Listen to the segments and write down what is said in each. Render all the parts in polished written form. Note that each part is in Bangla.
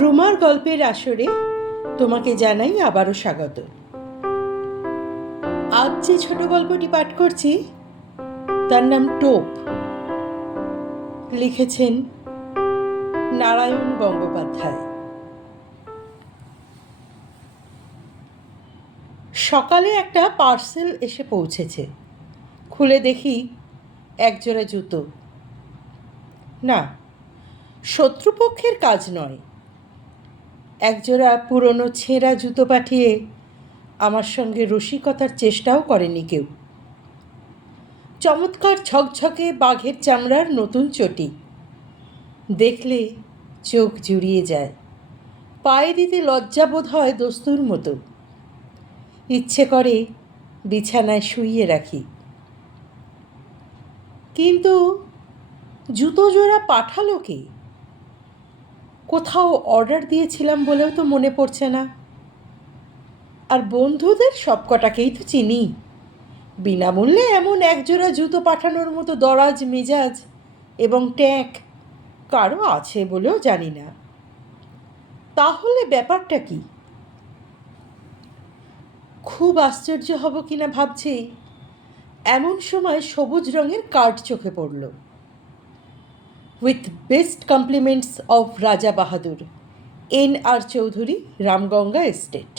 রুমার গল্পের আসরে তোমাকে জানাই আবারও স্বাগত। আজ যে ছোট গল্পটি পাঠ করছি তার নাম টোপ। লিখেছেন নারায়ণ গঙ্গোপাধ্যায়। সকালে একটা পার্সেল এসে পৌঁছেছে। খুলে দেখি একজোড়া জুতো। না, শত্রুপক্ষের কাজ নয়। একজোড়া পুরনো ছেঁড়া জুতো পাঠিয়ে আমার সঙ্গে রসিকতার চেষ্টাও করেনি কেউ। চমৎকার ঝকঝকে বাঘের চামড়ার নতুন চটি। দেখলে চোখ জুড়িয়ে যায়। পায়ে দিতে লজ্জা বোধ হয় দস্তুর মতো। ইচ্ছে করে বিছানায় শুইয়ে রাখি। কিন্তু জুতো জোড়া পাঠালো কে? কোথাও অর্ডার দিয়েছিলাম বলেও তো মনে পড়ছে না। আর বন্ধুদের সবকটাকেই তো চিনি। বিনামূল্যে এমন একজোড়া জুতো পাঠানোর মতো দরাজ মেজাজ এবং ট্যাঁক কারো আছে বলেও জানি না। তাহলে ব্যাপারটা কি? খুব আশ্চর্য হব কিনা ভাবছি, এমন সময় সবুজ রঙের কার্ড চোখে পড়ল। উইথ বেস্ট কমপ্লিমেন্টস অফ রাজা বাহাদুর, N.R. চৌধুরী, রামগঙ্গা এস্টেট।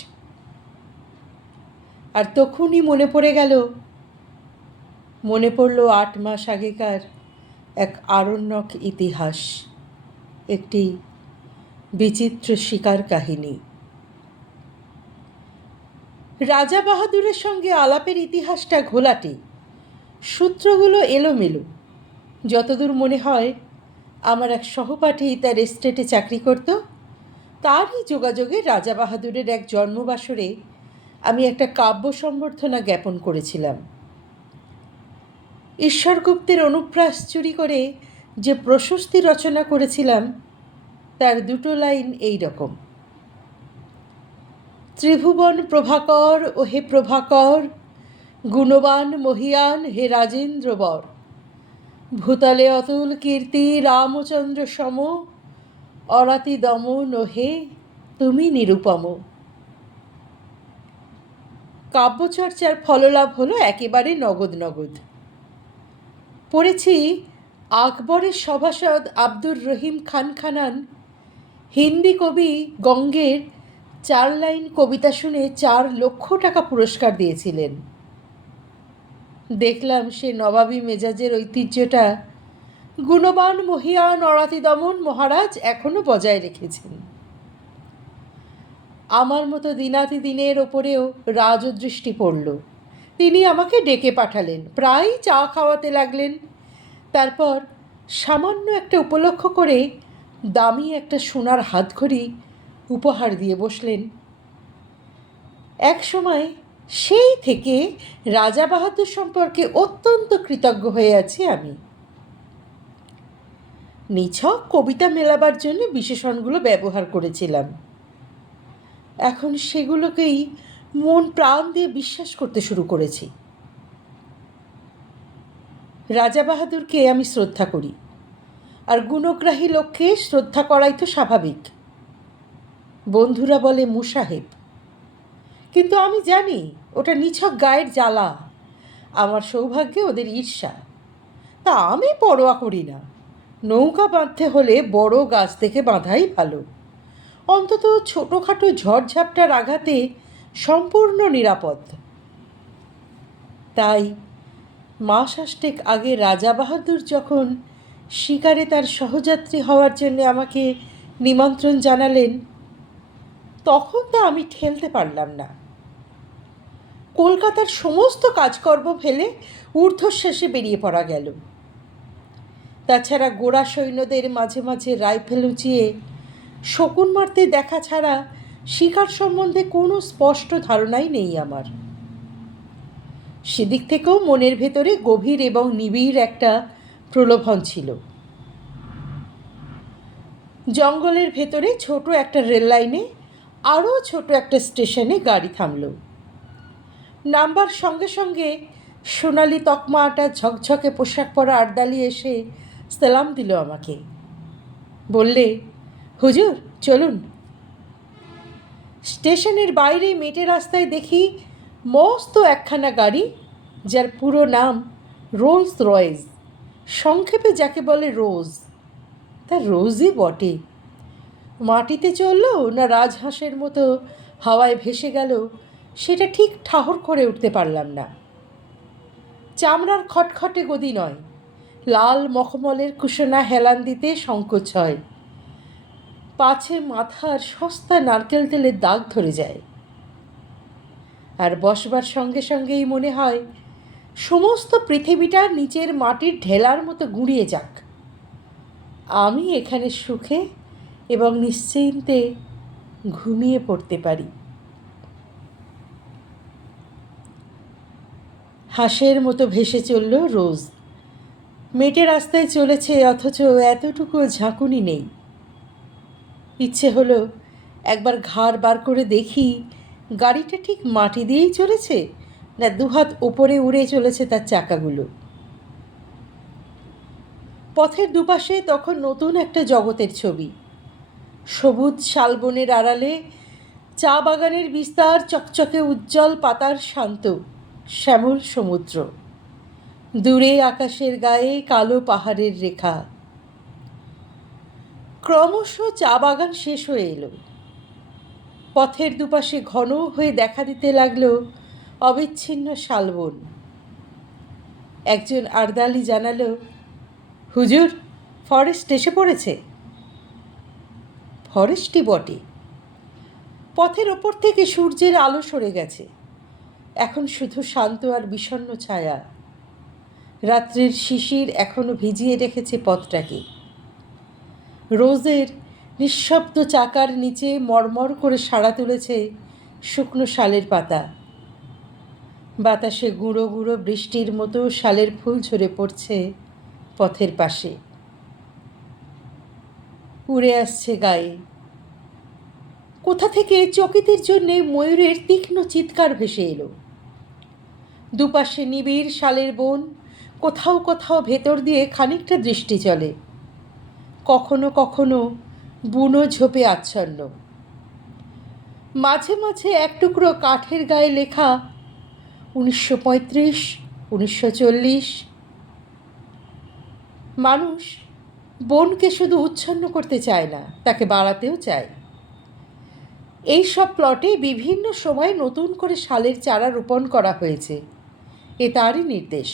আর তখনই মনে পড়ল 8 মাস আগেকার এক আরণ্যক ইতিহাস, একটি বিচিত্র শিকার কাহিনী। রাজা বাহাদুরের সঙ্গে আলাপের ইতিহাসটা ঘোলাটে, সূত্রগুলো এলোমেলো। যতদূর মনে হয় আমার এক সহপাঠী তার এস্টেটে চাকরি করত, তারই যোগাযোগে রাজা বাহাদুরের এক জন্মবাসরে আমি একটা কাব্য সম্বর্ধনা জ্ঞাপন করেছিলাম। ঈশ্বরগুপ্তের অনুপ্রাস চুরি করে যে প্রশস্তি রচনা করেছিলাম তার 2 লাইন এই রকম: ত্রিভুবন প্রভাকর ও হে প্রভাকর, গুণবান মহিয়ান হে রাজেন্দ্রবর, ভূতলে অতুল কীর্তি রামচন্দ্র সম, অরাতি দমন ও হে তুমি নিরুপম। কাব্যচর্চার ফললাভ হলো একেবারে নগদ। পড়েছি আকবরের সভাসদ আব্দুর রহিম খান খানান হিন্দি কবি গঙ্গের 4 লাইন কবিতা শুনে 4 লক্ষ টাকা পুরস্কার দিয়েছিলেন। দেখলাম সে নবাবী মেজাজের ঐতিহ্যটা গুণবান মহিয়ান অরাতি দমন মহারাজ এখনো বজায় রেখেছেন। আমার মতো দিনাতি দিনের ওপরেও রাজদৃষ্টি পড়ল। তিনি আমাকে ডেকে পাঠালেন, প্রায় চা খাওয়াতে লাগলেন। তারপর সামান্য একটা উপলক্ষ করে দামি একটা সোনার হাতঘড়ি উপহার দিয়ে বসলেন। এক সময় সেই থেকে রাজা বাহাদুর সম্পর্কে অত্যন্ত কৃতজ্ঞ হয়ে আছি আমি। নিছক কবিতা মেলাবার জন্য বিশেষণগুলো ব্যবহার করেছিলাম। এখন সেগুলোকেই মন প্রাণ দিয়ে বিশ্বাস করতে শুরু করেছি। রাজা বাহাদুরকে আমি শ্রদ্ধা করি, আর গুণগ্রাহী লোককে শ্রদ্ধা করাই তো স্বাভাবিক। বন্ধুরা বলে মুসাহেব, কিন্তু আমি জানি ওটা নিছক গায়ের জ্বালা। আমার সৌভাগ্যে ওদের ঈর্ষা, তা আমি পরোয়া করি না। নৌকা বাঁধতে হলে বড় গাছ থেকে বাঁধাই ভালো, অন্তত ছোটোখাটো ঝড়ঝাপটার আঘাতে সম্পূর্ণ নিরাপদ। তাই মাস 8 আগে রাজা বাহাদুর যখন শিকারে তার সহযাত্রী হওয়ার জন্য আমাকে নিমন্ত্রণ জানালেন, তখন তা আমি ঠেলতে পারলাম না। কলকাতার সমস্ত কাজকর্ম ফেলে ঊর্ধ্বশ্বাসে বেরিয়ে পড়া গেল। তাছাড়া গোড়া সৈন্যদের মাঝে মাঝে রাইফেল উঁচিয়ে শকুন মারতে দেখা ছাড়া শিকার সম্বন্ধে কোনো স্পষ্ট ধারণাই নেই আমার। সেদিক থেকেও মনের ভেতরে গভীর এবং নিবিড় একটা প্রলোভন ছিল। জঙ্গলের ভেতরে ছোট একটা রেল লাইনে আরও ছোট একটা স্টেশনে গাড়ি থামল। নামবার সঙ্গে সঙ্গে সোনালি তকমা আটা ঝকঝকে পোশাক পরা আর্দালি এসে সালাম দিল আমাকে। বললে, হুজুর চলুন। স্টেশনের বাইরে মেটে রাস্তায় দেখি মস্ত একখানা গাড়ি, যার পুরো নাম রোলস রয়েস, সংক্ষেপে যাকে বলে রোজ। তা রোজই বটে। মাটিতে চলল না রাজহাঁসের মতো হাওয়ায় ভেসে গেল, সেটা ঠিক ঠাহর করে উঠতে পারলাম না। চামড়ার খটখটে গদি নয়, লাল মখমলের কুশনা হেলান দিতে সংকোচ হয়, পাছে মাথার সস্তা নারকেল তেলের দাগ ধরে যায়। আর বসবার সঙ্গে সঙ্গেই মনে হয় সমস্ত পৃথিবীটা নিচের মাটির ঢেলার মতো গুঁড়িয়ে যাক, আমি এখানে সুখে এবং নিশ্চিন্তে ঘুমিয়ে পড়তে পারি। হাঁসের মতো ভেসে চলল রোজ। মেটে রাস্তায় চলেছে, অথচ এতটুকু ঝাঁকুনি নেই। ইচ্ছে হলো একবার ঘাড় বার করে দেখি গাড়িটা ঠিক মাটি দিয়েই চলেছে, না দুহাত ওপরে উড়ে চলেছে তার চাকাগুলো। পথের দুপাশে তখন নতুন একটা জগতের ছবি। সবুজ শালবনের আড়ালে চা বাগানের বিস্তার, চকচকে উজ্জ্বল পাতার শান্ত শ্যামল সমুদ্র, দূরে আকাশের গায়ে কালো পাহাড়ের রেখা। ক্রমশ চা বাগান শেষ হয়ে এলো। পথের দুপাশে ঘন হয়ে দেখা দিতে লাগলো অবিচ্ছিন্ন শালবন। একজন আর্দালি জানালো, হুজুর, ফরেস্ট এসে পড়েছে। ফরেস্টই বটে। পথের ওপর থেকে সূর্যের আলো সরে গেছে, এখন শুধু শান্ত আর বিষণ্ণ ছায়া। রাত্রির শিশির এখনো ভিজিয়ে রেখেছে পথটাকে। রোজের নিঃশব্দ চাকার নিচে মরমর করে সাড়া তুলেছে শুকনো শালের পাতা। বাতাসে গুঁড়ো গুঁড়ো বৃষ্টির মতো শালের ফুল ঝরে পড়ছে পথের পাশে, উড়ে আসছে গায়ে। কোথা থেকে চকিতের জন্যে ময়ূরের তীক্ষ্ণ চিৎকার ভেসে এলো। দুপাশে নিবিড় শালের বন, কোথাও কোথাও ভেতর দিয়ে খানিকটা দৃষ্টি চলে, কখনো কখনো বুনো ঝোপে আচ্ছন্ন। মাঝে মাঝে এক টুকরো কাঠের গায়ে লেখা 1935, 1940। মানুষ বনকে শুধু উচ্ছন্ন করতে চায় না, তাকে বাড়াতেও চায়। এই সব প্লটে বিভিন্ন সময় নতুন করে শালের চারা রোপণ করা হয়েছে, এ তারই নির্দেশ।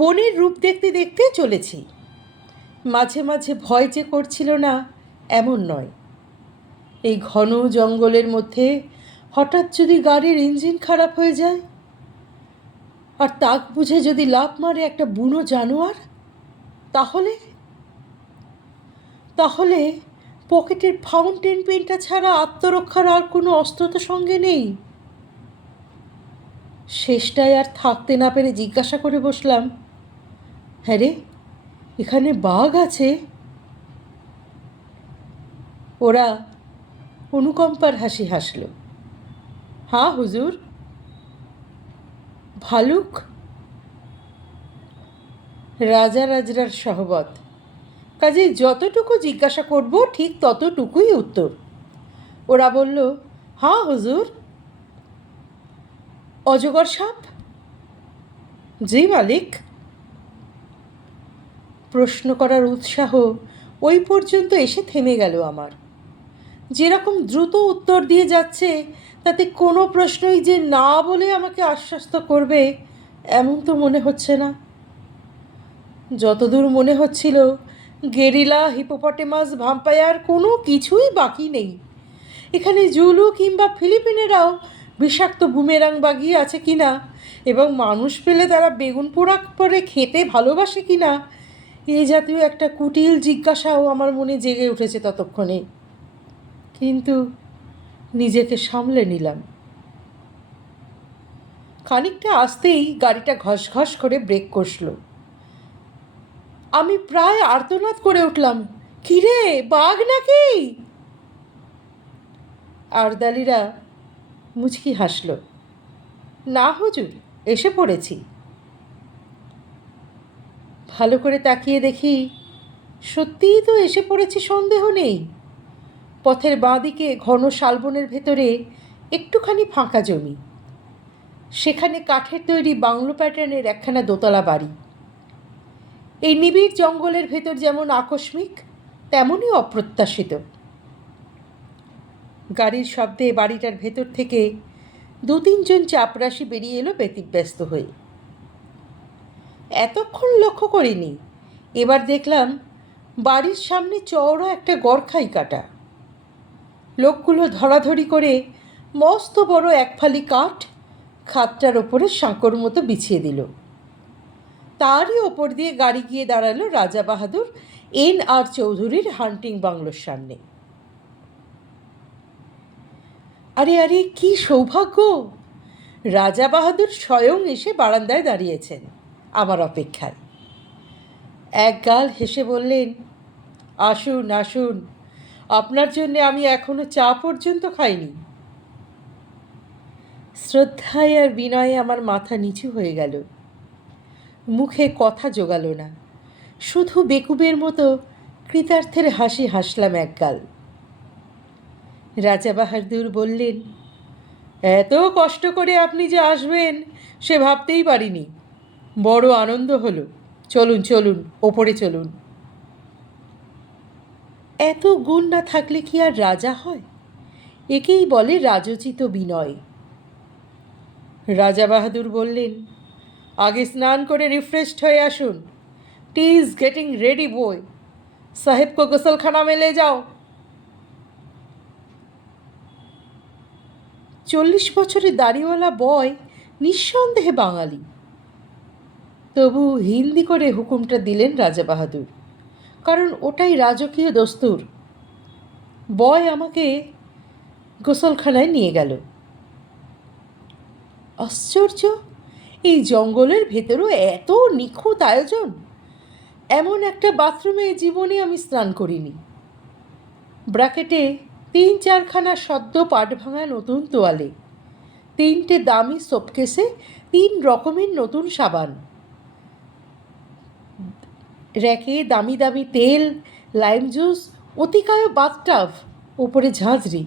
বনের রূপ দেখতে দেখতে চলেছি। মাঝে মাঝে ভয় যে করছিল না এমন নয়। এই ঘন জঙ্গলের মধ্যে হঠাৎ যদি গাড়ির ইঞ্জিন খারাপ হয়ে যায়, আর তাক বুঝে যদি লাফ মারে একটা বুনো জানোয়ার, তাহলে তাহলে পকেটের ফাউন্টেন পেনটা ছাড়া আত্মরক্ষার আর কোনো অস্ত্র তো সঙ্গে নেই। শেষটায় আর থাকতে না পেরে জিজ্ঞাসা করে বসলাম, হ্যাঁ রে, এখানে বাঘ আছে? ওরা অনুকম্পার হাসি হাসল। হ্যাঁ হুজুর। ভালুক? রাজা রাজরার সহবত, কাজেই যতটুকু জিজ্ঞাসা করব ঠিক ততটুকুই উত্তর। ওরা বলল, হ্যাঁ হুজুর। অজগর সাপ? জি মালিক। প্রশ্ন করার উৎসাহ ওই পর্যন্ত এসে থেমে গেল আমার। যেরকম দ্রুত উত্তর দিয়ে যাচ্ছে, তাতে কোনো প্রশ্নই যে না বলে আমাকে আশ্বস্ত করবে এমন তো মনে হচ্ছে না। যতদূর মনে হচ্ছিল, গেরিলা, হিপোপটেমাস, ভ্যাম্পায়ার কোনো কিছুই বাকি নেই। এখানে জুলু কিংবা ফিলিপিনেরাও বিষাক্ত বুমেরাং বাগিয়ে আছে কিনা, এবং মানুষ পেলে তারা বেগুন পোড়া করে খেতে ভালোবাসে কিনা, এ জাতীয় একটা কুটিল জিজ্ঞাসাও আমার মনে জেগে উঠেছে ততক্ষণে। কিন্তু নিজেকে সামলে নিলাম। খানিকটা আসতেই গাড়িটা ঘস ঘস করে ব্রেক কষল। আমি প্রায় আর্তনাদ করে উঠলাম, কিরে, বাঘ নাকি? আর্দালিরা মুচকি হাসল। না হুজুর, এসে পড়েছি। ভালো করে তাকিয়ে দেখি সত্যিই তো এসে পড়েছি, সন্দেহ নেই। পথের বাঁ দিকে ঘন শালবনের ভেতরে একটুখানি ফাঁকা জমি, সেখানে কাঠের তৈরি বাংলো প্যাটার্নের একখানা দোতলা বাড়ি। এই নিবিড় জঙ্গলের ভেতর যেমন আকস্মিক, তেমনই অপ্রত্যাশিত। গাড়ির শব্দে বাড়িটার ভেতর থেকে 2-3 জন চাপরাশি বেরিয়ে এলো ব্যতিব্যস্ত হয়ে। এতক্ষণ লক্ষ্য করিনি, এবার দেখলাম বাড়ির সামনে চওড়া একটা গড়খাই কাটা। লোকগুলো ধরাধরি করে মস্ত বড় এক ফালি কাঠ খাটটার ওপরে সাঁকোর মতো বিছিয়ে দিল। তারই ওপর দিয়ে গাড়ি গিয়ে দাঁড়ালো রাজা বাহাদুর N.R. চৌধুরীর হান্টিং বাংলোর সামনে। আরে আরে, কি সৌভাগ্য! রাজা বাহাদুর স্বয়ং এসে বারান্দায় দাঁড়িয়েছেন আমার অপেক্ষায়। এক গাল হেসে বললেন, আসুন আসুন, আপনার জন্যে আমি এখনো চা পর্যন্ত খাইনি। শ্রদ্ধায় আর বিনয়ে আমার মাথা নিচু হয়ে গেল। মুখে কথা জোগালো না, শুধু বেকুবের মতো কৃতার্থের হাসি হাসলাম একগাল। রাজা বাহাদুর বললেন, এত কষ্ট করে আপনি যে আসবেন সে ভাবতেই পারিনি। বড় আনন্দ হলো। চলুন চলুন, ওপরে চলুন। এত গুণ না থাকলে কি আর রাজা হয়? একেই বলে রাজোচিত বিনয়। রাজা বাহাদুর বললেন, আগে স্নান করে রিফ্রেশড হয়ে আসুন। টি ইজ গেটিং রেডি বয়। সাহেবকে গোসলখানা में ले যাও। 40 বছরের দাড়িওয়ালা বয় নিঃসন্দেহে বাঙালি, তবু হিন্দি করে হুকুমটা দিলেন রাজা বাহাদুর, কারণ ওটাই রাজকীয় দস্তুর। বয় আমাকে গোসলখানায় নিয়ে গেল। আশ্চর্য, এই জঙ্গলের ভেতরও এত নিখুঁত আয়োজন! এমন একটা বাথরুমে জীবনে আমি স্নান করিনি। ব্র্যাকেটে 3-4খানা সদ্য পাট ভাঙা নতুন তোয়ালে, 3টে দামি সোপকেসে 3 রকমের নতুন সাবান, র্যাকে দামি দামি তেল, লাইম জুস, অতিকায় বাথটাব, ওপরে ঝাঁঝরি।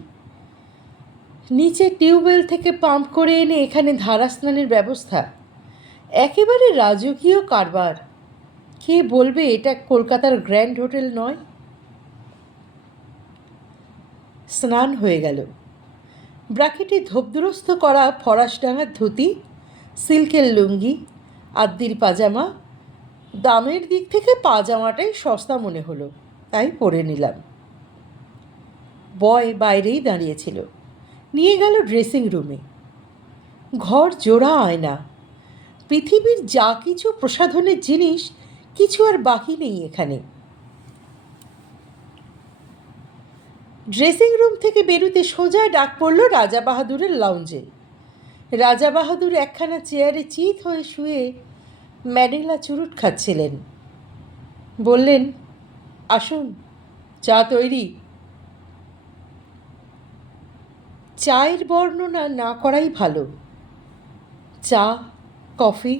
নিচে টিউবওয়েল থেকে পাম্প করে এনে এখানে ধারা স্নানের ব্যবস্থা। একেবারে রাজকীয় কারবার। কে বলবে এটা কলকাতার গ্র্যান্ড হোটেল নয়? স্নান হয়ে গেল। ব্র্যাকেটে ধোপদুরস্ত করা ফরাসডাঙ্গার ধুতি, সিল্কের লুঙ্গি, আদ্দির পাজামা। দামের দিক থেকে পাজামাটাই সস্তা মনে হলো, তাই পরে নিলাম। বয় বাইরেই দাঁড়িয়েছিল। নিয়ে গেল ড্রেসিং রুমে। ঘর জোড়া আয়না। পৃথিবীর যা কিছু প্রসাধনের জিনিস, কিছু আর বাকি নেই এখানে। ড্রেসিং রুম থেকে বেরুতে সোজা ডাক পড়ল রাজা বাহাদুরের লাউঞ্জে। রাজা বাহাদুর একখানা চেয়ারে চিত হয়ে শুয়ে ম্যাডেলা চুরুট খাচ্ছিলেন। বললেন, আসুন, চা তৈরি। চায়ের বর্ণনা না করাই ভালো। চা, কফি,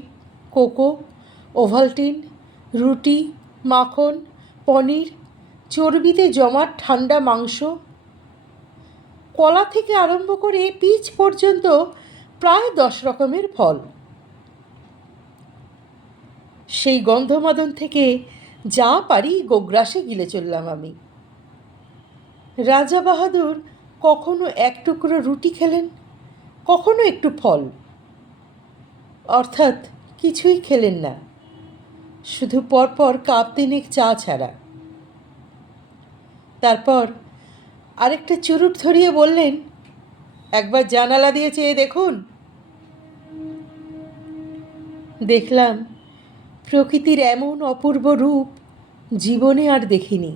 কোকো, ওভালটিন, রুটি, মাখন, পনির, চর্বিতে জমাট ঠান্ডা মাংস, কলা থেকে আরম্ভ করে পিচ পর্যন্ত প্রায় 10 রকমের ফল। সেই গন্ধমাদন থেকে যা পারি গোগ্রাসে গিলে চললাম আমি। রাজা বাহাদুর কখনো এক টুকরো রুটি খেলেন, কখনো একটু ফল, অর্থাৎ কিছুই খেলেন না, শুধু পরপর কাপ 3 চা ছাড়া। তারপর আরেকটা চুরুট ধরিয়ে বললেন, একবার জানালা দিয়ে চেয়ে দেখুন। দেখলাম প্রকৃতির এমন অপূর্ব রূপ জীবনে আর দেখিনি।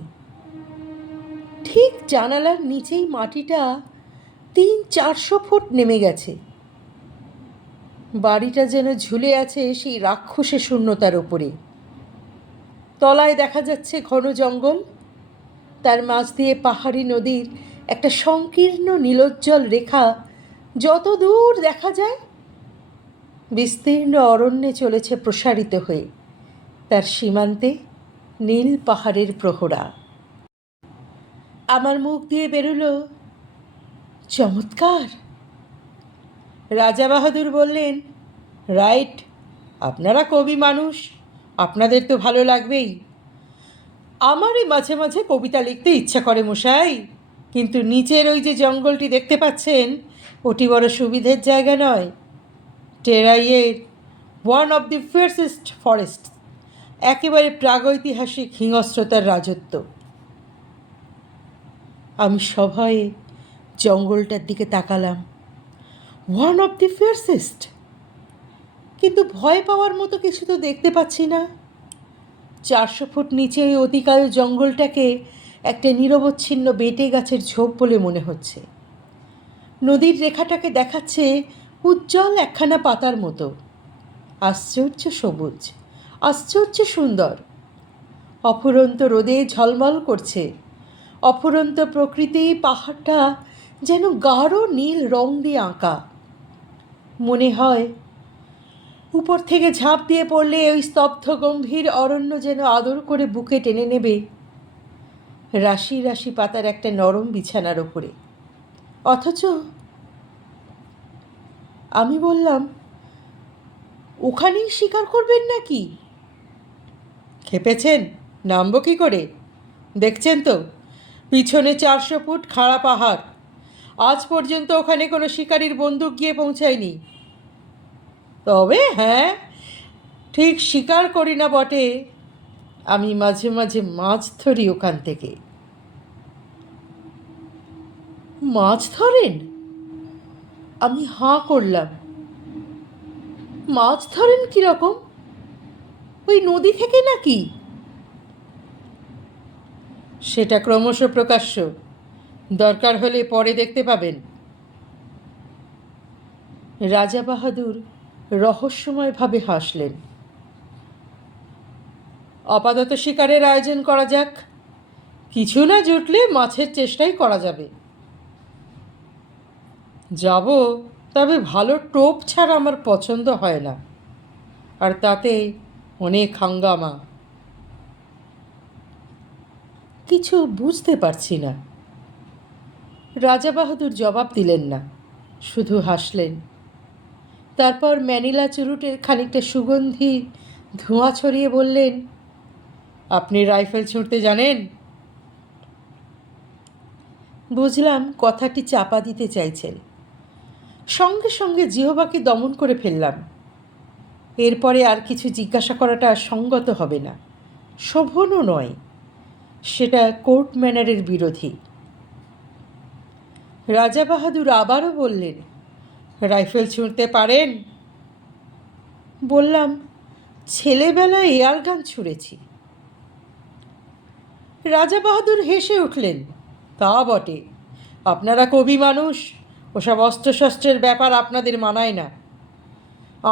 ঠিক জানালার নিচেই মাটিটা 300-400 ফুট নেমে গেছে। বাড়িটা যেন ঝুলে আছে সেই রাক্ষসে শূন্যতার ওপরে। তলায় দেখা যাচ্ছে ঘন জঙ্গল, তার মাঝ দিয়ে পাহাড়ি নদীর একটা সংকীর্ণ নীলোজ্জ্বল রেখা যত দূর দেখা যায় বিস্তীর্ণ অরণ্যে চলেছে প্রসারিত হয়ে। তার সীমান্তে নীল পাহাড়ের প্রহরা। আমার মুখ দিয়ে বেরোলো, চমৎকার। রাজা বাহাদুর বললেন, রাইট, আপনারা কবি মানুষ, আপনাদের তো ভালো লাগবেই। আমারই মাঝে মাঝে কবিতা লিখতে ইচ্ছা করে মশাই, কিন্তু নিচের ওই যে জঙ্গলটি দেখতে পাচ্ছেন, ওটি বড় সুবিধের জায়গা নয়। টেরাইয়ের ওয়ান অফ দি ফিয়ার্সেস্ট ফরেস্ট, একেবারে প্রাগৈতিহাসিক হিংস্রতার রাজত্ব। আমি সভয়ে জঙ্গলটার দিকে তাকালাম। ওয়ান অফ দি ফিয়ার্সেস্ট, কিন্তু ভয় পাওয়ার মতো কিছু তো দেখতে পাচ্ছি না। 400 ফুট নিচে ওই অতিকায় জঙ্গলটাকে একটা নিরবচ্ছিন্ন বেটে গাছের ঝোপ বলে মনে হচ্ছে। নদীর রেখাটাকে দেখাচ্ছে উজ্জ্বল একখানা পাতার মতো। আশ্চর্য সবুজ, আশ্চর্য সুন্দর। অফুরন্ত রোদে ঝলমল করছে। অফুরন্ত প্রকৃতি, পাহাড়টা যেন গাঢ় নীল রং দিয়ে আঁকা। মনে হয় উপর থেকে ঝাঁপ দিয়ে পড়লে ওই স্তব্ধ গম্ভীর অরণ্য যেন আদর করে বুকে টেনে নেবে রাশি রাশি পাতার একটা নরম বিছানার ওপরে। অথচ আমি বললাম, ওখানেই শিকার করবেন নাকি? খেপেছেন? নামবো কী করে? দেখছেন তো পিছনে 400 ফুট খাড়া পাহাড়। আজ পর্যন্ত ওখানে কোনো শিকারীর বন্দুক গিয়ে পৌঁছায়নি। তবে হ্যাঁ, ঠিক শিকার করি না বটে, আমি মাঝে মাঝে মাছ ধরি ওখান থেকে। মাছ ধরেন? আমি হাঁ করলাম। মাছ ধরেন কীরকম? ওই নদী থেকে নাকি? সেটা ক্রমশ প্রকাশ্য, দরকার হলে পরে দেখতে পাবেন। রাজা বাহাদুর রহস্যময়ভাবে হাসলেন। আপাতত শিকারের আয়োজন করা যাক, কিছু না জুটলে মাছের চেষ্টাই করা যাবে। যাব, তবে ভালো টোপ ছাড়া আমার পছন্দ হয় না, আর তাতে অনেক হাঙ্গামা। কিছু বুঝতে পারছি না। রাজা বাহাদুর জবাব দিলেন না, শুধু হাসলেন। তারপর ম্যানিলা চুরুটের খানিকটা সুগন্ধি ধোঁয়া ছড়িয়ে বললেন, আপনি রাইফেল ছুঁড়তে জানেন? বুঝলাম কথাটি চাপা দিতে চাইছেন। সঙ্গে সঙ্গে জিহ্বাকে দমন করে ফেললাম। এরপরে আর কিছু জিজ্ঞাসা করাটা সঙ্গত হবে না, শোভনও নয়, সেটা কোর্ট ম্যানারের বিরোধী। রাজা বাহাদুর আবারও বললেন, রাইফেল ছুঁড়তে পারেন? বললাম, ছেলেবেলায় এয়ার গান ছুঁড়েছি। রাজা বাহাদুর হেসে উঠলেন, তা বটে, আপনারা কবি মানুষ, ওসব অস্ত্রশস্ত্রের ব্যাপার আপনাদের মানায় না।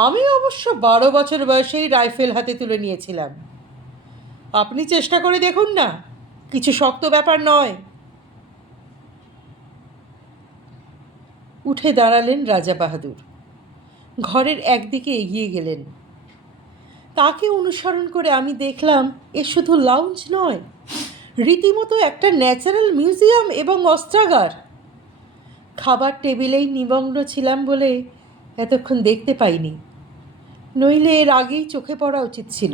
আমি অবশ্য 12 বছর বয়সেই রাইফেল হাতে তুলে নিয়েছিলাম। আপনি চেষ্টা করে দেখুন না, কিছু শক্ত ব্যাপার নয়। উঠে দাঁড়ালেন রাজা বাহাদুর, ঘরের একদিকে এগিয়ে গেলেন। তাকে অনুসরণ করে আমি দেখলাম এ শুধু লাউঞ্জ নয়, রীতিমতো একটা ন্যাচারাল মিউজিয়াম এবং অস্ত্রাগার। খাবার টেবিলেই নিমগ্ন ছিলাম বলে এতক্ষণ দেখতে পাইনি, নইলে এর আগেই চোখে পড়া উচিত ছিল।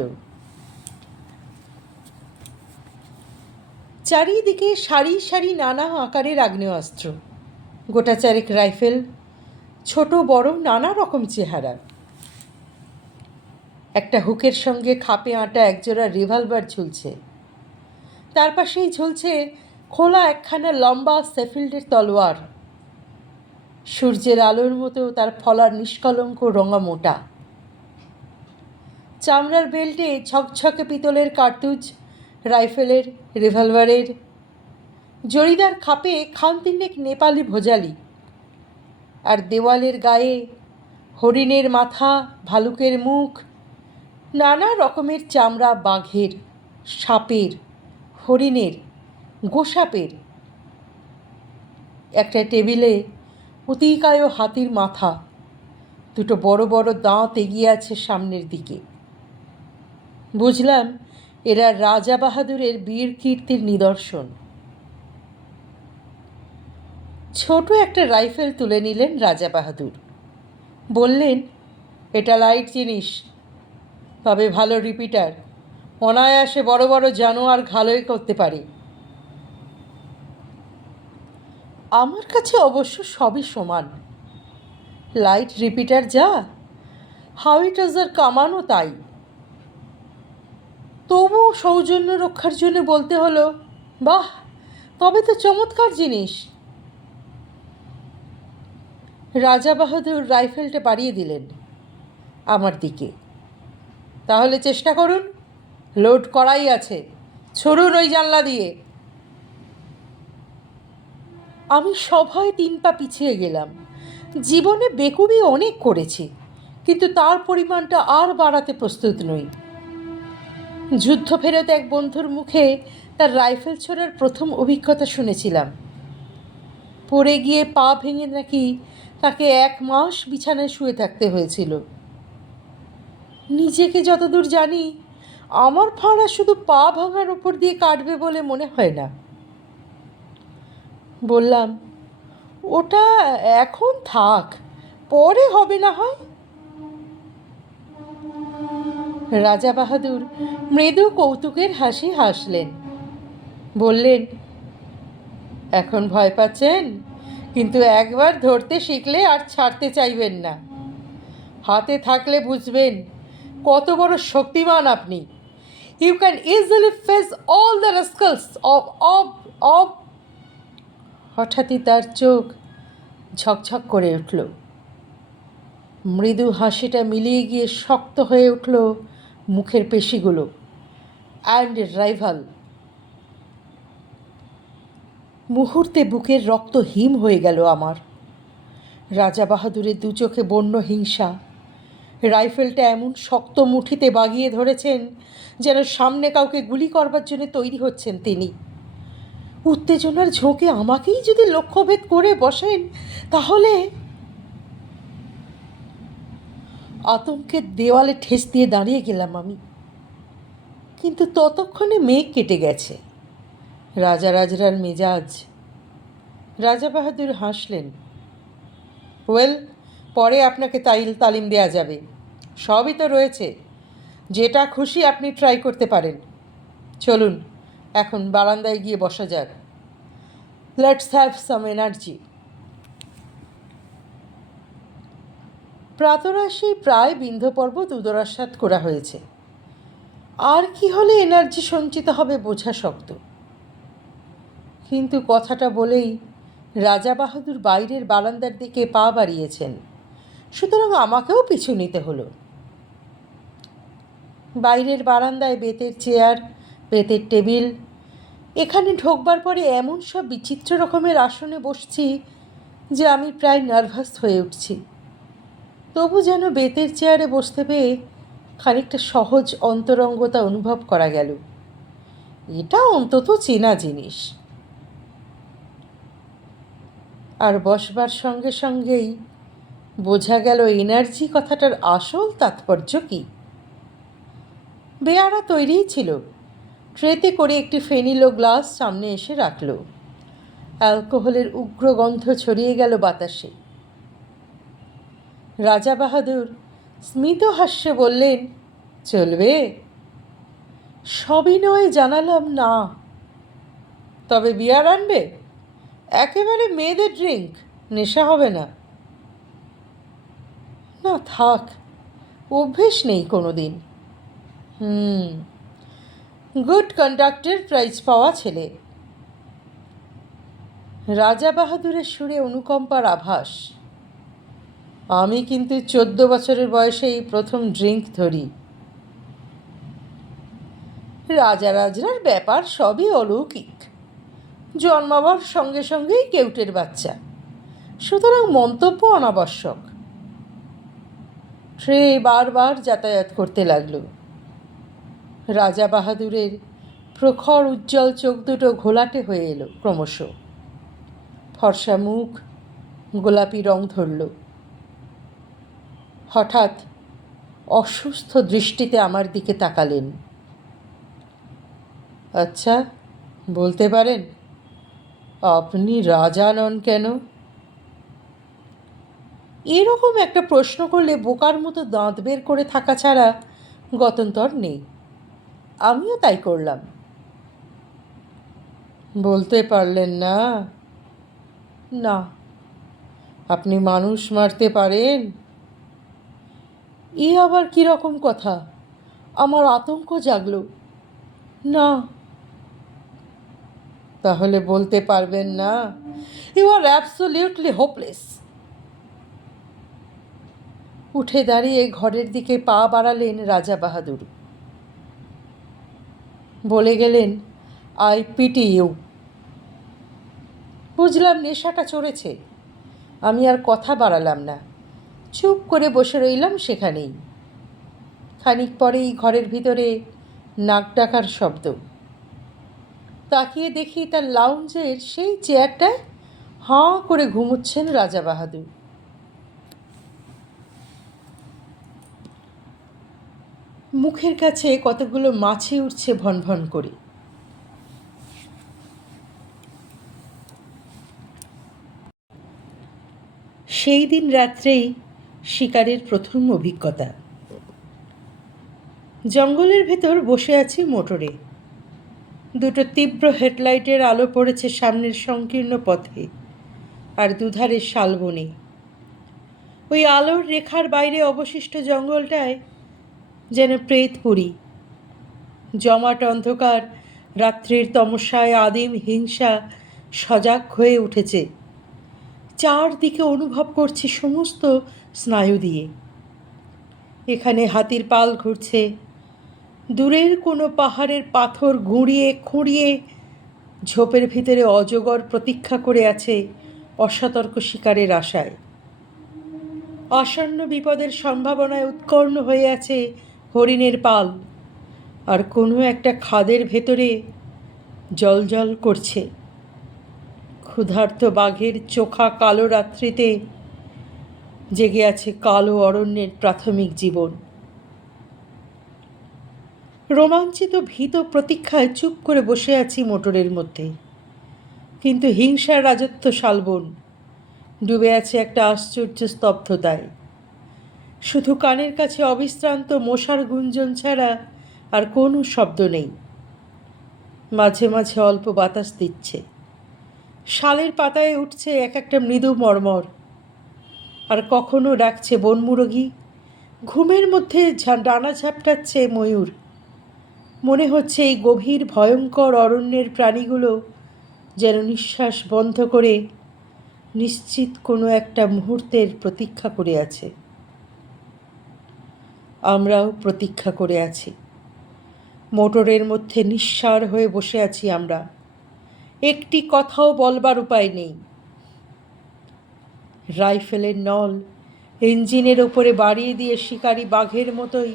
চারিদিকে সারি সারি নানা আকারের আগ্নেয়াস্ত্র, গোটা চারেক রাইফেল, ছোট বড় নানা রকম চেহারা। একটা হুকের সঙ্গে খাপে আঁটা একজোড়া রিভলভার ঝুলছে। তার পাশেই ঝুলছে খোলা একখানা লম্বা সেফিল্ডের তলোয়ার। সূর্যের আলোর মতো তার ফলার নিষ্কলঙ্ক রঙা মোটা। চামড়ার বেল্টে ঝকঝকে পিতলের কার্তুজ, রাইফেলের, রিভলভারের। জরিদার খাপে খানতিনেক নেপালি ভোজালি। আর দেওয়ালের গায়ে হরিণের মাথা, ভালুকের মুখ, নানা রকমের চামড়া, বাঘের, সাপের, হরিণের, গোসাপের। একটা টেবিলে অতিকায় হাতির মাথা, দুটো বড় বড় দাঁত এগিয়ে আছে সামনের দিকে। বুঝলাম এরা রাজা বাহাদুরের বীর কীর্তির নিদর্শন। ছোট একটা রাইফেল তুলে নিলেন রাজা বাহাদুর। বললেন, এটা লাইট জিনিস, তবে ভালো রিপিটার, অনায়াসে বড় বড় জানোয়ার ঘালোই করতে পারে। আমার কাছে অবশ্য সবই সমান। লাইট রিপিটার যা, হাউইটাজার কামানও তাই। তবুও সৌজন্য রক্ষার জন্য বলতে হলো, বাহ, তবে তো চমৎকার জিনিস। রাজা বাহাদুর রাইফেলটা বাড়িয়ে দিলেন আমার দিকে। তাহলে চেষ্টা করুন, লোড করাই আছে, ছড়ুন ওই জানলা দিয়ে। আমি সভায় 3 পা পিছিয়ে গেলাম। জীবনে বেকুবি অনেক করেছি, কিন্তু তার পরিমাণটা আর বাড়াতে প্রস্তুত নই। যুদ্ধ ফেরত এক বন্ধুর মুখে তার রাইফেল ছোড়ার প্রথম অভিজ্ঞতা শুনেছিলাম। পড়ে গিয়ে পা ভেঙে নাকি তাকে 1 মাস বিছানায় শুয়ে থাকতে হয়েছিল। নিজেকে যতদূর জানি, আমার ফাঁড়া শুধু পা ভাঙার উপর দিয়ে কাটবে বলে মনে হয় না। বললাম, ওটা এখন থাক, পরে হবে না হয়। রাজা বাহাদুর মৃদু কৌতুকের হাসি হাসলেন। বললেন, এখন ভয় পাচ্ছেন, কিন্তু একবার ধরতে শিখলে আর ছাড়তে চাইবেন না। হাতে থাকলে বুঝবেন কত বড় শক্তিমান আপনি। You can easily face all the rascals of. হঠাৎই তার চোখ ঝকঝক করে উঠল। মৃদু হাসিটা মিলিয়ে গিয়ে শক্ত হয়ে উঠল মুখের পেশিগুলো। And rival. মুহূর্তে বুকের রক্ত হিম হয়ে গেল আমার। রাজা বাহাদুরের 2 চোখে বন্য হিংসা। রাইফেলটা এমন শক্ত মুঠিতে বাগিয়ে ধরেছেন যেন সামনে কাউকে গুলি করবার জন্য তৈরি হচ্ছেন তিনি। উত্তেজনার ঝোঁকে আমাকেই যদি লক্ষ্যভেদ করে বসেন, তাহলে আতঙ্কের দেওয়ালে ঠেস দিয়ে দাঁড়িয়ে গেলাম আমি। কিন্তু ততক্ষণে মেঘ কেটে গেছে। রাজার মেজাজ। রাজা বাহাদুর হাসলেন। ওয়েল, পরে আপনাকে তালিম দেয়া যাবে, সবই তো রয়েছে। যেটা খুশি আপনি ট্রাই করতে পারেন। চলুন, এখন বারান্দায় গিয়ে বসা যাক। Let's have some energy. প্রাতরাশি প্রায় বিন্ধ্য পর্বত উদরাস্বাদ করা হয়েছে। আর কি হলে এনার্জি সঞ্চিত হবে বোঝা শক্ত। কিন্তু কথাটা বলেই রাজা বাহাদুর বাইরের বারান্দার দিকে পা বাড়িয়েছেন, সুতরাং আমাকেও পিছু নিতে হলো। বাইরের বারান্দায় বেতের চেয়ার, বেতের টেবিল। এখানে ঢোকবার পরে এমন সব বিচিত্র রকমের আসনে বসছি যে আমি প্রায় নার্ভাস হয়ে উঠছি। তবু যেন বেতের চেয়ারে বসতে পেয়ে খানিকটা সহজ অন্তরঙ্গতা অনুভব করা গেল। এটা অন্তত চেনা জিনিস। আর বসবার সঙ্গে সঙ্গেই বোঝা গেল এনার্জি কথাটার আসল তাৎপর্য কী। বেয়ারা তৈরিই ছিল। ট্রেতে করে একটি ফেনিলো গ্লাস সামনে এসে রাখল। অ্যালকোহলের উগ্র গন্ধ ছড়িয়ে গেল বাতাসে। রাজা বাহাদুর স্মিত হাস্যে বললেন, চলবে? সবিনয়ে জানালাম, না। তবে বিয়ার আনবে? একেবারে মেয়েদের ড্রিঙ্ক, নেশা হবে না। না থাক, অভ্যেস নেই কোনো দিন। গুড কন্ডাক্টের প্রাইজ পাওয়া ছেলে। রাজা বাহাদুরের সুরে অনুকম্পার আভাস। আমি কিন্তু 14 বছরের বয়সেই প্রথম ড্রিঙ্ক ধরি। রাজার ব্যাপার সবই অলৌকিক। জন্মাবার সঙ্গে সঙ্গেই কেউটের বাচ্চা, সুতরাং মন্তব্য অনাবশ্যক। ট্রে বারবার যাতায়াত করতে লাগলো। রাজা বাহাদুরের প্রখর উজ্জ্বল চোখ দুটো ঘোলাটে হয়ে এলো ক্রমশ। ফর্সা মুখ গোলাপি রং ধরল। হঠাৎ অসুস্থ দৃষ্টিতে আমার দিকে তাকালেন। আচ্ছা, বলতে পারেন আপনি রাজা নন কেন? এরকম একটা প্রশ্ন করলে বোকার মতো দাঁত বের করে থাকা ছাড়া গত্যন্তর নেই। আমিও তাই করলাম। বলতে পারলেন না? না। আপনি মানুষ মারতে পারেন? এ আবার কীরকম কথা? আমার আতঙ্ক জাগলো। না। তাহলে বলতে পারবেন না? You are absolutely hopeless. উঠে দাঁড়িয়ে ঘরের দিকে পা বাড়ালেন রাজা বাহাদুর। বলে গেলেন, আই পিটি ইউ। বুঝলাম নেশাটা চড়েছে। আমি আর কথা বাড়ালাম না, চুপ করে বসে রইলাম সেখানেই। খানিক পরেই ঘরের ভিতরে নাক ডাকার শব্দ। তাকিয়ে দেখি তার লাউঞ্জের সেই চেয়ারটায় হাঁ করে ঘুমুচ্ছেন রাজা বাহাদুর। মুখের কাছে কতগুলো মাছি উঠছে ভন ভন করে। সেই দিন রাত্রেই শিকারের প্রথম অভিজ্ঞতা। জঙ্গলের ভেতর বসে আছি মোটরে। দুটো তীব্র হেডলাইটের আলো পড়েছে সামনের সংকীর্ণ পথে আর দুধারের শালবনে। ওই আলোর রেখার বাইরে অবশিষ্ট জঙ্গলটায় যেন প্রেতপুরী। জমাট অন্ধকার রাত্রির তমসায় আদিম হিংসা সজাগ হয়ে উঠেছে। চারদিকে অনুভব করছি সমস্ত স্নায়ু দিয়ে। এখানে হাতির পাল ঘুরছে, দূরের কোনো পাহাড়ের পাথর গুঁড়িয়ে খুঁড়িয়ে ঝোপের ভিতরে অজগর প্রতীক্ষা করে আছে অসতর্ক শিকারের আশায়। আসন্ন বিপদের সম্ভাবনায় উৎকর্ণ হয়ে আছে হরিণের পাল, আর কোনো একটা খাদের ভেতরে জলজল করছে ক্ষুধার্ত বাঘের চোখা কালো রাত্রিতে জেগে আছে কালো অরণ্যের প্রাথমিক জীবন। রোমাঞ্চিত ভীত প্রতীক্ষায় চুপ করে বসে আছি মোটরের মধ্যে, কিন্তু হিংসার রাজত্ব শালবন ডুবে আছে একটা আশ্চর্য স্তব্ধতায়। শুধু কানের কাছে অবিশ্রান্ত মশার গুঞ্জন ছাড়া আর কোনো শব্দ নেই। মাঝে মাঝে অল্প বাতাস দিচ্ছে, শালের পাতায় উঠছে এক একটা মৃদু মর্মর, আর কখনো ডাকছে বনমুরগি, ঘুমের মধ্যে ডানা ঝাপটাচ্ছে ময়ূর। মনে হচ্ছে এই গভীর ভয়ঙ্কর অরণ্যের প্রাণীগুলো যেন নিঃশ্বাস বন্ধ করে নিশ্চিত কোনো একটা মুহূর্তের প্রতীক্ষা করে আছে। আমরাও প্রতীক্ষা করে আছি। মোটরের মধ্যে নিঃসাড় হয়ে বসে আছি আমরা। একটি কথাও বলবার উপায় নেই। রাইফেলের নল ইঞ্জিনের ওপরে বাড়িয়ে দিয়ে শিকারি বাঘের মতোই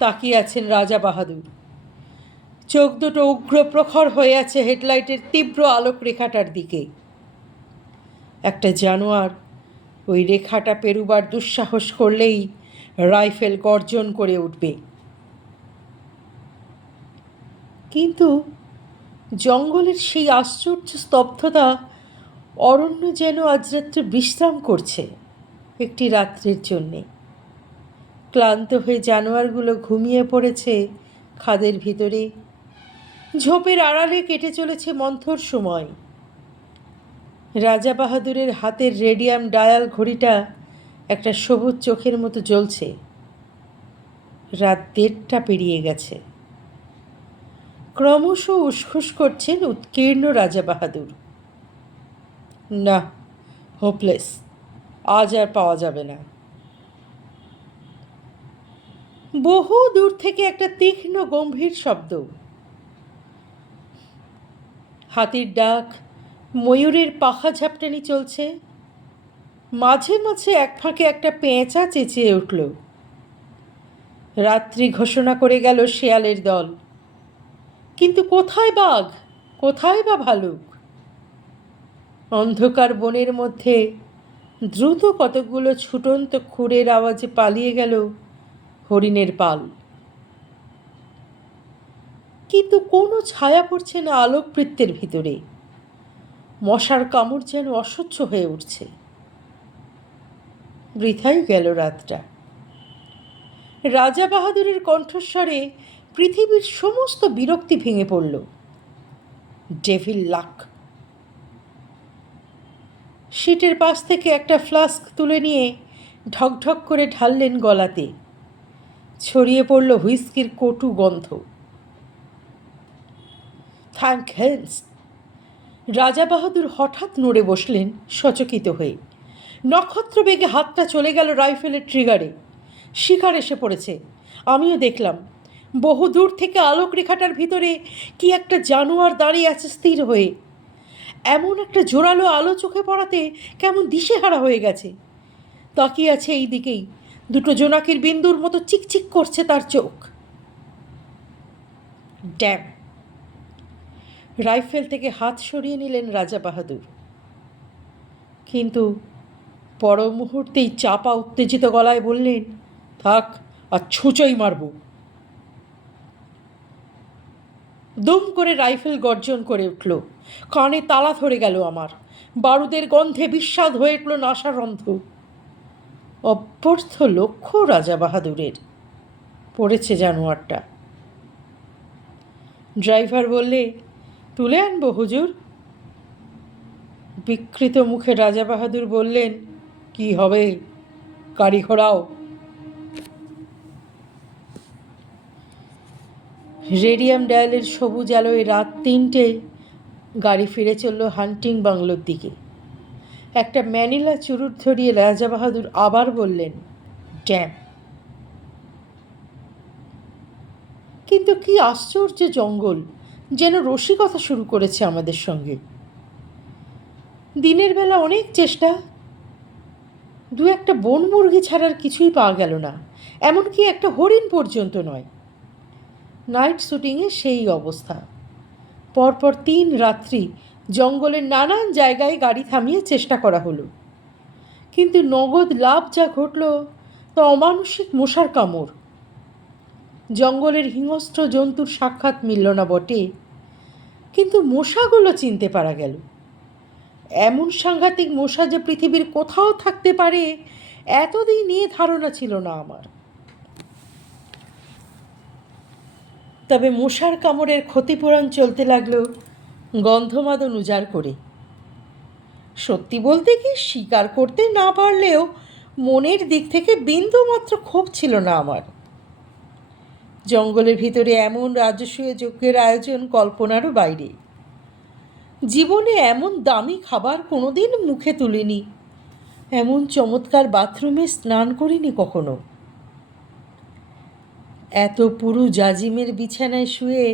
তাকিয়ে আছেন রাজা বাহাদুর। চোখ দুটো উগ্র প্রখর হয়ে আছে হেডলাইটের তীব্র আলোক রেখাটার দিকে। একটা জানোয়ার ওই রেখাটা পেরুবার দুঃসাহস করলেই রাইফেল গর্জন করে উঠবে। কিন্তু জঙ্গলের সেই আশ্চর্য স্তব্ধতা, অরণ্য যেন আজ রাত্রে বিশ্রাম করছে একটি রাত্রির জন্যে। ক্লান্ত হয়ে জানোয়ারগুলো ঘুমিয়ে পড়েছে খাদের ভিতরে। ঝোপের আড়ালে কেটে চলেছে মন্থর সময়। রাজা বাহাদুরের হাতের রেডিয়াম ডায়াল ঘড়িটা একটা সবুজ চোখের মতো জ্বলছে। রাত 1:30 পেরিয়ে গেছে। ক্রমশ উসখুস করছেন উৎকীর্ণ রাজা বাহাদুর। না, হোপলেস, আজ আর পাওয়া যাবে না। বহু দূর থেকে একটা তীক্ষ্ণ গম্ভীর শব্দ, হাতির ডাক, ময়ূরের পাখা ঝাপটানি চলছে। মাঝে মাঝে এক ফাঁকে একটা পেঁচা চেঁচিয়ে উঠল। রাত্রি ঘোষণা করে গেল শেয়ালের দল। কিন্তু কোথায় বাঘ, কোথায় বা ভালুক? অন্ধকার বনের মধ্যে দ্রুত কতকগুলো ছুটন্ত খুরের আওয়াজে পালিয়ে গেল হরিণের পাল। কিন্তু কোনো ছায়া পড়ছে না আলোকবৃত্তের ভিতরে। মশার কামড় যেন অসহ্য হয়ে উঠছে। বৃথাই গেল রাতটা। রাজা বাহাদুরের কণ্ঠস্বরে পৃথিবীর সমস্ত বিরক্তি ভেঙে পড়ল। ডেভিল লাক। সিটের পাশ থেকে একটা ফ্লাস্ক তুলে নিয়ে ঢকঢক করে ঢাললেন গলাতে। ছড়িয়ে পড়ল হুইস্কির কটু গন্ধ। Thank heavens! রাজা বাহাদুর হঠাৎ নড়ে বসলেন সচকিত হয়ে। নক্ষত্র বেগে হাতটা চলে গেল রাইফেলের ট্রিগারে। শিকার এসে পড়েছে। আমিও দেখলাম বহু দূর থেকে আলোক রেখাটার ভিতরে কি একটা জানোয়ার দাঁড়িয়ে আছে স্থির হয়ে। এমন একটা জোরালো আলো চোখে পড়াতে কেমন দিশেহারা হয়ে গেছে। তাকিয়ে আছে এই দিকেই। দুটো জোনাকির বিন্দুর মতো চিকচিক করছে তার চোখ। ড্যাম! রাইফেল থেকে হাত সরিয়ে নিলেন রাজা বাহাদুর। কিন্তু পর মুহূর্তেই চাপা উত্তেজিত গলায় বললেন, থাক, আর ছুঁচোই মারব। দুম করে রাইফেল গর্জন করে উঠল। কানে তালা ধরে গেল আমার। বারুদের গন্ধে বিস্বাদ হয়ে উঠল নাসারন্ধ। অভ্যর্থ লক্ষ্য রাজা বাহাদুরের। পড়েছে জানোয়ারটা। ড্রাইভার বললে, তুলে আনবো হুজুর? বিকৃত মুখে রাজা বাহাদুর বললেন, কি হবে, গাড়ি ঘোড়াও। রেডিয়াম ডায়ালের সবুজ আলোয় রাত 3টে গাড়ি ফিরে চলল হান্টিং বাংলোর দিকে। একটা ম্যানিলা চুরুট ধরিয়ে রাজা বাহাদুর আবার বললেন, ড্যাম! কিন্তু কি আশ্চর্য জঙ্গল, যেন রসিকতা শুরু করেছে আমাদের সঙ্গে। দিনের বেলা অনেক চেষ্টা, দু একটা বন মুরগি ছাড়ার কিছুই পাওয়া গেল না, এমনকি একটা হরিণ পর্যন্ত নয়। নাইট শুটিংয়ে সেই অবস্থা। পরপর 3 রাত্রি জঙ্গলের নানান জায়গায় গাড়ি থামিয়ে চেষ্টা করা হলো, কিন্তু নগদ লাভ যা ঘটল তা অমানুষিক মশার কামড়। জঙ্গলের হিংস্র জন্তুর সাক্ষাৎ মিলল না বটে, কিন্তু মশাগুলো চিনতে পারা গেল। এমন সাংঘাতিক মশা যে পৃথিবীর কোথাও থাকতে পারে এতদিন নিয়ে ধারণা ছিল না আমার। তবে মশার কামড়ের ক্ষতিপূরণ চলতে লাগলো গন্ধমাদন উজাড় করে। সত্যি বলতে কি, স্বীকার করতে না পারলেও মনের দিক থেকে বিন্দুমাত্র ক্ষোভ ছিল না আমার। জঙ্গলের ভিতরে এমন রাজসূয় যজ্ঞের আয়োজন কল্পনারও বাইরে। জীবনে এমন দামি খাবার কোনোদিন মুখে তুলিনি, এমন চমৎকার বাথরুমে স্নান করিনি কখনো। এত পুরু জাজিমের বিছানায় শুয়ে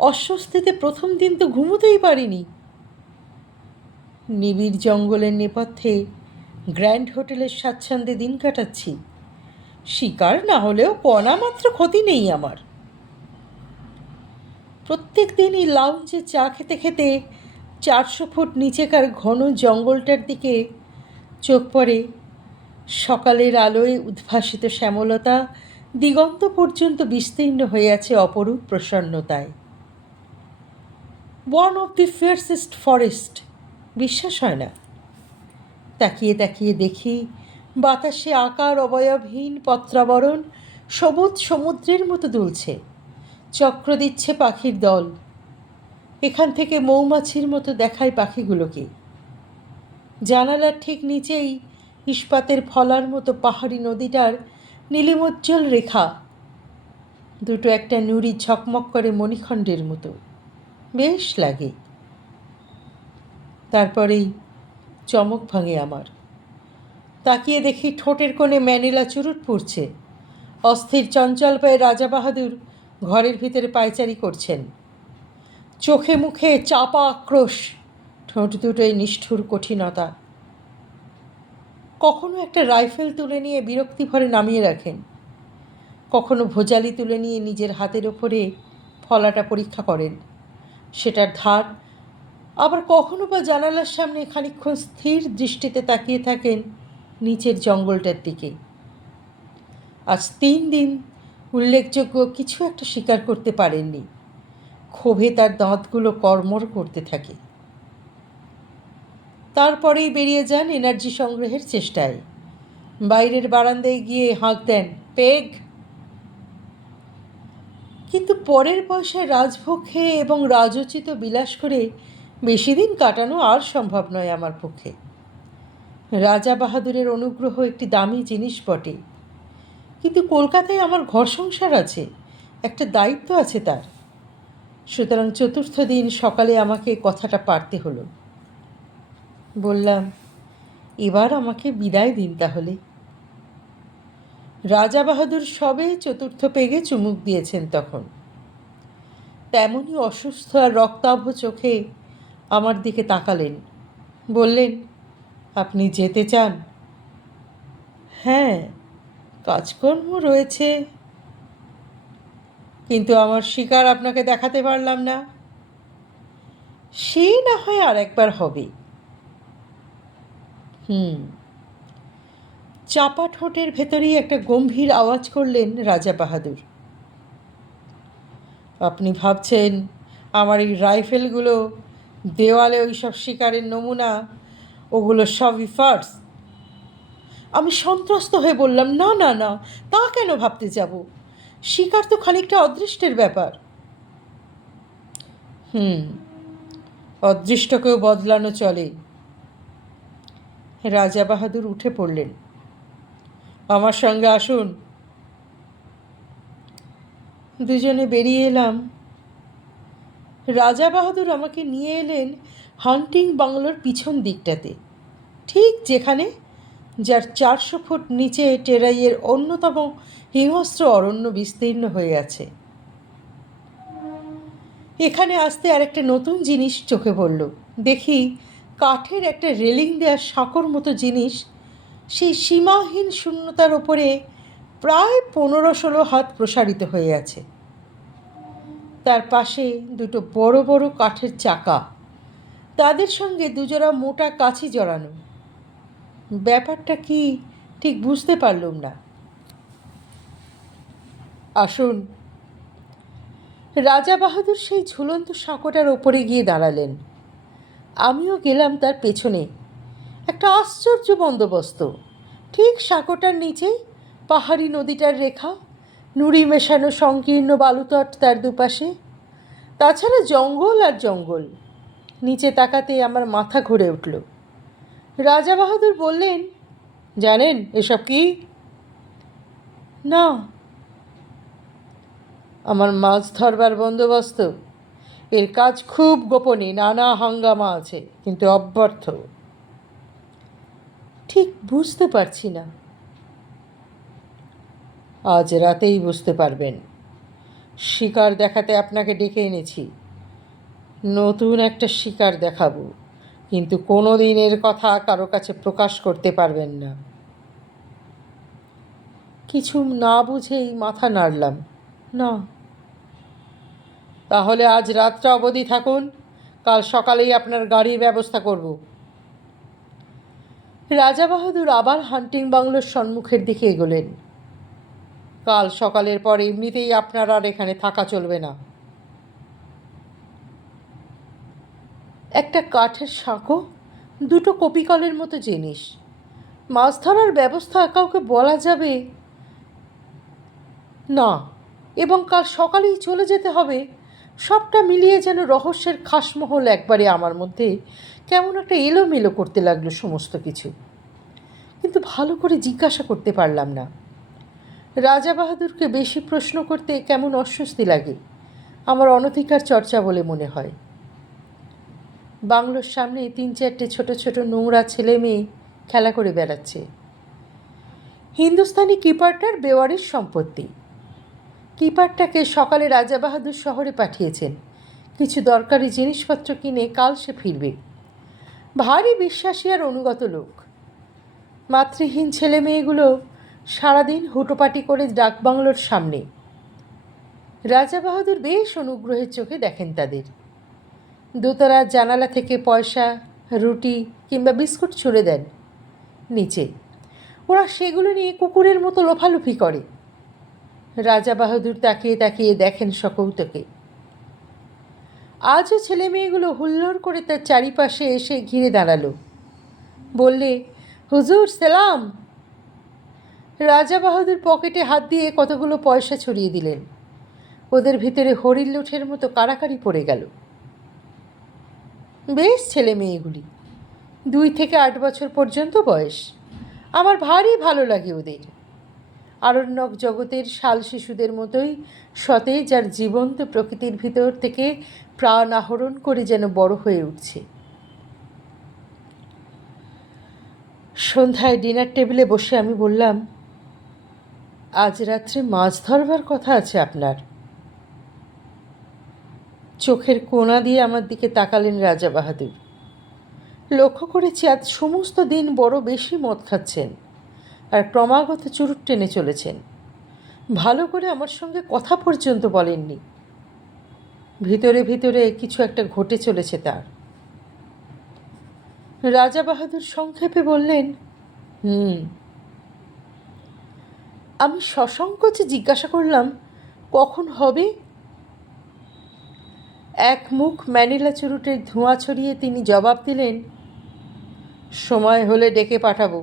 অস্বস্তিতে প্রথম দিন তো ঘুমোতেই পারিনি। নিবিড় জঙ্গলের নেপথ্যে গ্র্যান্ড হোটেলের স্বাচ্ছন্দ্যে দিন কাটাচ্ছি। শিকার না হলেও কণা মাত্র ক্ষতি নেই আমার। প্রত্যেক দিনই লাউঞ্জে চা খেতে খেতে 400 ফুট নিচেকার ঘন জঙ্গলটার দিকে চোখ পড়ে। সকালের আলোয় উদ্ভাসিত শ্যামলতা দিগন্ত পর্যন্ত বিস্তীর্ণ হয়ে আছে অপরূপ প্রসন্নতায়। ওয়ান অফ দি ফিয়ার্সেস্ট ফরেস্ট, বিশ্বাস হয় না। তাকিয়ে তাকিয়ে দেখি বাতাসে আকার অবয়বহীন পত্রাবরণ সবুজ সমুদ্রের মতো দুলছে, চক্র দিচ্ছে পাখির দল। এখান থেকে মৌমাছির মতো দেখায় পাখিগুলোকে। জানালার ঠিক নিচেই ইস্পাতের ফলার মতো পাহাড়ি নদীটার নীলিমোজ্জ্বল রেখা, দুটো একটা নুড়ি ঝকমক করে মণিখণ্ডের মতো, বেশ লাগে। তারপরেই চমক ভাঙে আমার। তাকিয়ে দেখি ঠোঁটের কোণে ম্যানিলা চুরুট পড়ছে। অস্থির চঞ্চল পায়ে রাজা বাহাদুর ঘরের ভিতরে পায়চারি করছেন। চোখে মুখে চাপা আক্রোশ, ঠোঁট দুটোয় নিষ্ঠুর কঠিনতা। কখনো একটা রাইফেল তুলে নিয়ে বিরক্তি ভরে নামিয়ে রাখেন, কখনো ভোজালি তুলে নিয়ে নিজের হাতের ওপরে ফলাটা পরীক্ষা করেন, সেটার ধার। আবার কখনো বা জানালার সামনে খানিকক্ষণ স্থির দৃষ্টিতে তাকিয়ে থাকেন নিচের জঙ্গলটার দিকে। আজ 3 দিন উল্লেখযোগ্য কিছু একটা স্বীকার করতে পারেননি। ক্ষোভে তার দাঁতগুলো কড়মড় করতে থাকে। তারপরেই বেরিয়ে যান এনার্জি সংগ্রহের চেষ্টায়। বাইরের বারান্দায় গিয়ে হাঁক দেন, পেগ। কিন্তু পরের পয়সায় রাজভোগ খেয়ে এবং রাজোচিত বিলাস করে বেশি দিন কাটানো আর সম্ভব নয় আমার পক্ষে। রাজা বাহাদুরের অনুগ্রহ একটি দামি জিনিস বটে, কিন্তু কলকাতায় আমার ঘর সংসার আছে, একটা দায়িত্ব আছে তার। সুতরাং চতুর্থ দিন সকালে আমাকে কথাটা পারতে হলো। বললাম, এবার আমাকে বিদায় দিন তাহলে। রাজা বাহাদুর সবে চতুর্থ পেগে চুমুক দিয়েছেন তখন। তেমনই অসুস্থ আর রক্তাভ চোখে আমার দিকে তাকালেন। বললেন, আপনি যেতে চান? হ্যাঁ, কাজকর্ম রয়েছে। কিন্তু আমার শিকার আপনাকে দেখাতে পারলাম না। সে না হয় আর একবার হবে। চাপা ঠোঁটের ভেতরেই একটা গম্ভীর আওয়াজ করলেন রাজা বাহাদুর। আপনি ভাবছেন আমার এই রাইফেলগুলো, দেওয়ালে ওই সব শিকারের নমুনা, ওগুলো সবই ফার্স? আমি সন্ত্রস্ত হয়ে বললাম, না না না, তা কেন ভাবতে যাব? শিকার তো খানিকটা অদৃষ্টের ব্যাপার। অদৃষ্টকেও বদলানো চলে। রাজা বাহাদুর উঠে পড়লেন। আমার সঙ্গে আসুন। দুজনে বেরিয়ে এলাম। রাজা বাহাদুর আমাকে নিয়ে এলেন হান্টিং বাংলোর পিছন দিকটাতে, ঠিক যেখানে যার 400 ফুট নিচে টেরাইয়ের অন্যতম হিংস্র অরণ্য বিস্তীর্ণ হয়ে আছে। এখানে আসতে আর একটা নতুন জিনিস চোখে পড়ল। দেখি কাঠের একটা রেলিং দেওয়ার সাঁকোর মতো জিনিস সেই সীমাহীন শূন্যতার ওপরে প্রায় 15-16 হাত প্রসারিত হয়ে আছে। তার পাশে দুটো বড় বড় কাঠের চাকা, তাদের সঙ্গে দুজোড়া মোটা কাছি জড়ানো। ব্যাপারটা কি ঠিক বুঝতে পারলুম না। আসুন। রাজা বাহাদুর সেই ঝুলন্ত সাঁকোটার ওপরে গিয়ে দাঁড়ালেন। আমিও গেলাম তার পেছনে। একটা আশ্চর্য বন্দোবস্ত। ঠিক সাঁকোটার নিচেই পাহাড়ি নদীটার রেখা, নুড়ি মেশানো সংকীর্ণ বালুতট তার দুপাশে, তাছাড়া জঙ্গল আর জঙ্গল। নিচে তাকাতে আমার মাথা ঘুরে উঠল। রাজা বাহাদুর বললেন, জানেন এসব কি? না। আমার মাছ ধরবার বন্দোবস্ত। এর কাজ খুব গোপনে, নানা হাঙ্গামা আছে, কিন্তু অব্যর্থ। ঠিক বুঝতে পারছি না। আজ রাতেই বুঝতে পারবেন। শিকার দেখাতে আপনাকে ডেকে এনেছি। নতুন একটা শিকার দেখাবো, কিন্তু কোনো দিনের কথা কারো কাছে প্রকাশ করতে পারবেন না। কিছু না বুঝেই মাথা নাড়লাম। না। তাহলে আজ রাতটা অবধি থাকুন, কাল সকালেই আপনার গাড়ির ব্যবস্থা করব। রাজা বাহাদুর আবার হান্টিং বাংলোর সম্মুখের দিকে এগোলেন। কাল সকালের পর এমনিতেই আপনার আর এখানে থাকা চলবে না। একটা কাঠের সাঁকো, দুটো কপিকলের মতো জিনিস, মাছ ধরার ব্যবস্থা কাউকে বলা যাবে না, এবং কাল সকালেই চলে যেতে হবে। সবটা মিলিয়ে যেন রহস্যের খাসমহল একবারে আমার মধ্যে কেমন একটা এলোমেলো করতে লাগলো সমস্ত কিছু। কিন্তু ভালো করে জিজ্ঞাসা করতে পারলাম না। রাজা বাহাদুরকে বেশি প্রশ্ন করতে কেমন অস্বস্তি লাগে, আমার অনধিকার চর্চা বলে মনে হয়। বাংলোর সামনে 3-4টে ছোট ছোট নোংরা ছেলে মেয়ে খেলা করে বেড়াচ্ছে। হিন্দুস্তানি কিপারটার বেওয়ারিশ সম্পত্তি। কিপারটাকে সকালে রাজা বাহাদুর শহরে পাঠিয়েছেন কিছু দরকারি জিনিসপত্র কিনে কাল সে ফিরবে। ভারী বিশ্বাসী আর অনুগত লোক। মাতৃহীন ছেলে মেয়েগুলো সারাদিন হুটোপাটি করে ডাকবাংলোর সামনে। রাজা বাহাদুর বেশ অনুগ্রহের চোখে দেখেন তাদের। দোতলার জানালা থেকে পয়সা, রুটি কিংবা বিস্কুট ছুঁড়ে দেন নিচে। ওরা সেগুলো নিয়ে কুকুরের মতো লোফালুফি করে। রাজা বাহাদুর তাকিয়ে তাকিয়ে দেখেন সকৌতকে। আজও ছেলে মেয়েগুলো হুল্লোড় করে তার চারিপাশে এসে ঘিরে দাঁড়ালো। বললে, হুজুর সালাম। রাজা বাহাদুর পকেটে হাত দিয়ে কতগুলো পয়সা ছড়িয়ে দিলেন। ওদের ভিতরে হরিণ লুঠের মতো কাড়াকাড়ি পড়ে গেল। বেশ ছেলে মেয়েগুলি, 2 থেকে 8 বছর পর্যন্ত বয়স। আমার ভারী ভালো লাগে ওদের। আরণ্যক জগতের শাল শিশুদের মতোই সতেজ আর জীবন্ত প্রকৃতির ভিতর থেকে প্রাণ আহরণ করে যেন বড় হয়ে উঠছে। সন্ধ্যায় ডিনার টেবিলে বসে আমি বললাম, আজ রাত্রে মাছ ধরবার কথা আছে আপনার। চোখের কোণা দিয়ে আমার দিকে তাকালেন রাজা বাহাদুর। লক্ষ্য করেছি আজ সমস্ত দিন বড় বেশি মদ খাচ্ছেন আর ক্রমাগত চুরুট টেনে চলেছেন। ভালো করে আমার সঙ্গে কথা পর্যন্ত বলেননি। ভিতরে ভিতরে কিছু একটা ঘটে চলেছে তার। রাজা বাহাদুর সংক্ষেপে বললেন, আমি সসংকোচে জিজ্ঞাসা করলাম, কখন হবে? এক মুখ ম্যানিলা চুরুটের ধোঁয়া ছড়িয়ে তিনি জবাব দিলেন, সময় হলে ডেকে পাঠাবো।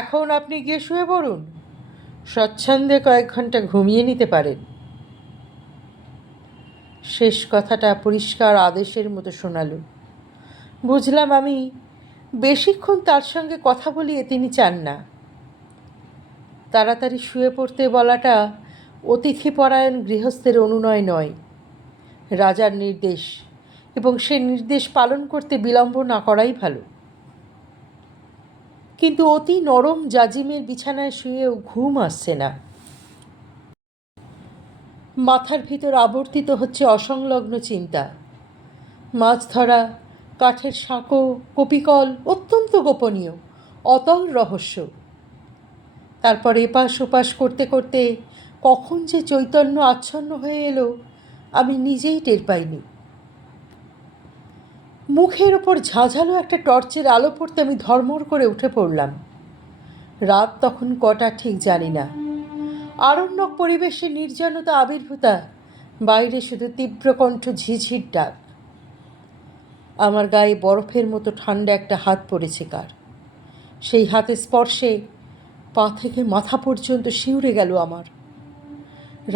এখন আপনি গিয়ে শুয়ে পড়ুন, স্বচ্ছন্দে কয়েক ঘন্টা ঘুমিয়ে নিতে পারেন। শেষ কথাটা পরিষ্কার আদেশের মতো শোনালো। বুঝলাম আমি বেশিক্ষণ তার সঙ্গে কথা বলিয়ে তিনি চান না। তাড়াতাড়ি শুয়ে পড়তে বলাটা অতিথিপরায়ণ গৃহস্থের অনুনয় নয়, রাজার নির্দেশ, এবং সে নির্দেশ পালন করতে বিলম্ব না করাই ভালো। কিন্তু অতি নরম জাজিমের বিছানায় শুয়েও ঘুম আসছে না। মাথার ভিতর আবর্তিত হচ্ছে অসংলগ্ন চিন্তা। মাছ ধরা, কাঠের সাঁকো, কপিকল অত্যন্ত গোপনীয়, অতল রহস্য। তারপর এপাশ ওপাশ করতে করতে কখন যে চৈতন্য আচ্ছন্ন হয়ে এলো আমি নিজেই টের পাইনি। মুখের ওপর ঝাঁঝালো একটা টর্চের আলো পড়তে আমি ধর্মর করে উঠে পড়লাম। রাত তখন কটা ঠিক জানি না। আরণ্যক পরিবেশে নির্জনতা আবির্ভূতা, বাইরে শুধু তীব্রকণ্ঠ ঝিঝির ডাক। আমার গায়ে বরফের মতো ঠান্ডা একটা হাত পড়েছে কার। সেই হাতের স্পর্শে পা থেকে মাথা পর্যন্ত শিউরে গেল আমার।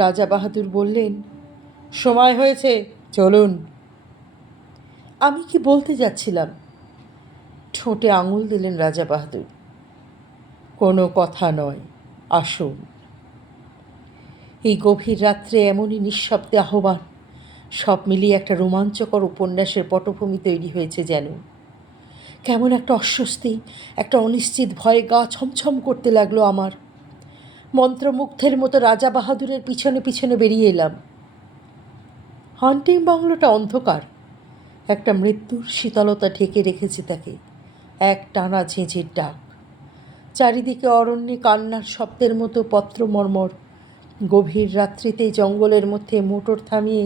রাজা বাহাদুর বললেন, সময় হয়েছে, চলুন। আমি কি বলতে যাচ্ছিলাম, ঠোঁটে আঙুল দিলেন রাজা বাহাদুর। কোনো কথা নয়, আসুন। এই গভীর রাত্রে এমনই নিঃশব্দে আহ্বান, সব মিলিয়ে একটা রোমাঞ্চকর উপন্যাসের পটভূমি তৈরি হয়েছে যেন। কেমন একটা অস্বস্তি, একটা অনিশ্চিত ভয়ে গা ছমছম করতে লাগলো আমার। মন্ত্রমুগ্ধের মতো রাজা বাহাদুরের পিছনে পিছনে বেরিয়ে এলাম। হান্টিং বাংলোটা অন্ধকার, একটা মৃত্যুর শীতলতা ঢেকে রেখেছে তাকে, এক টানা ঝেঁঝের ডাক। চারিদিকে অরণ্যে কান্নার শব্দের মতো পত্র মর্মর। গভীর রাত্রিতে জঙ্গলের মধ্যে মোটর থামিয়ে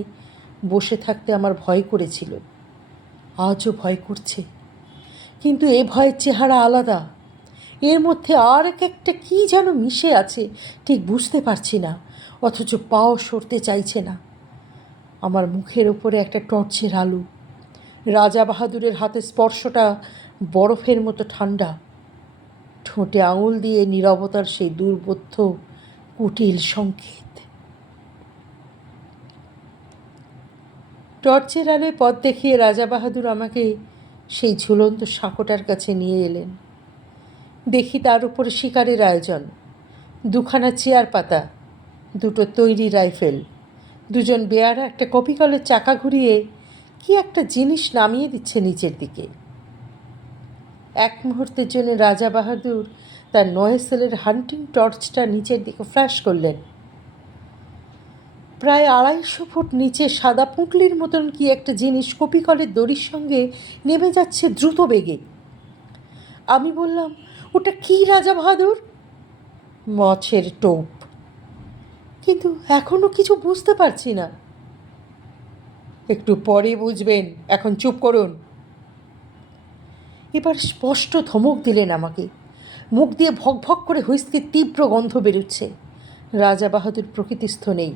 বসে থাকতে আমার ভয় করেছিল, আজও ভয় করছে। কিন্তু এ ভয়ের চেহারা আলাদা, এর মধ্যে আর একটা কী যেন মিশে আছে, ঠিক বুঝতে পারছি না, অথচ পাও সরতে চাইছে না। আমার মুখের ওপরে একটা টর্চের আলো, রাজা বাহাদুরের হাতে স্পর্শটা বরফের মতো ঠান্ডা, ঠোঁটে আঙুল দিয়ে নীরবতার সেই দুর্বোধ্য কুটিল সংকেত। টর্চের আলোয় পথ দেখিয়ে রাজা বাহাদুর আমাকে সেই ঝুলন্ত সাঁকোটার কাছে নিয়ে এলেন। দেখি তার উপরে শিকারের আয়োজন, 2খানা চেয়ার পাতা, 2টো তৈরি রাইফেল, 2জন বেয়ারা একটা কপিকলের চাকা ঘুরিয়ে কি একটা জিনিস নামিয়ে দিচ্ছে নিচের দিকে। এক মুহূর্তের জন্য রাজা বাহাদুর তার নয়েসেলের হান্টিং টর্চটা নিচের দিকে ফ্ল্যাশ করলেন। প্রায় 250 ফুট নিচে সাদা পুঁটলির মতন কি একটা জিনিস কপিকলের দড়ির সঙ্গে নেমে যাচ্ছে দ্রুত বেগে। আমি বললাম, ওটা কি রাজা বাহাদুর? মাছের টোপ। কিন্তু এখনও কিছু বুঝতে পারছি না। একটু পরে বুঝবেন, এখন চুপ করুন। এবার স্পষ্ট ধমক দিলেন আমাকে। মুখ দিয়ে ভক ভক করে হুইস্কির তীব্র গন্ধ বেরোচ্ছে। রাজা বাহাদুর প্রকৃতিস্থ নেই।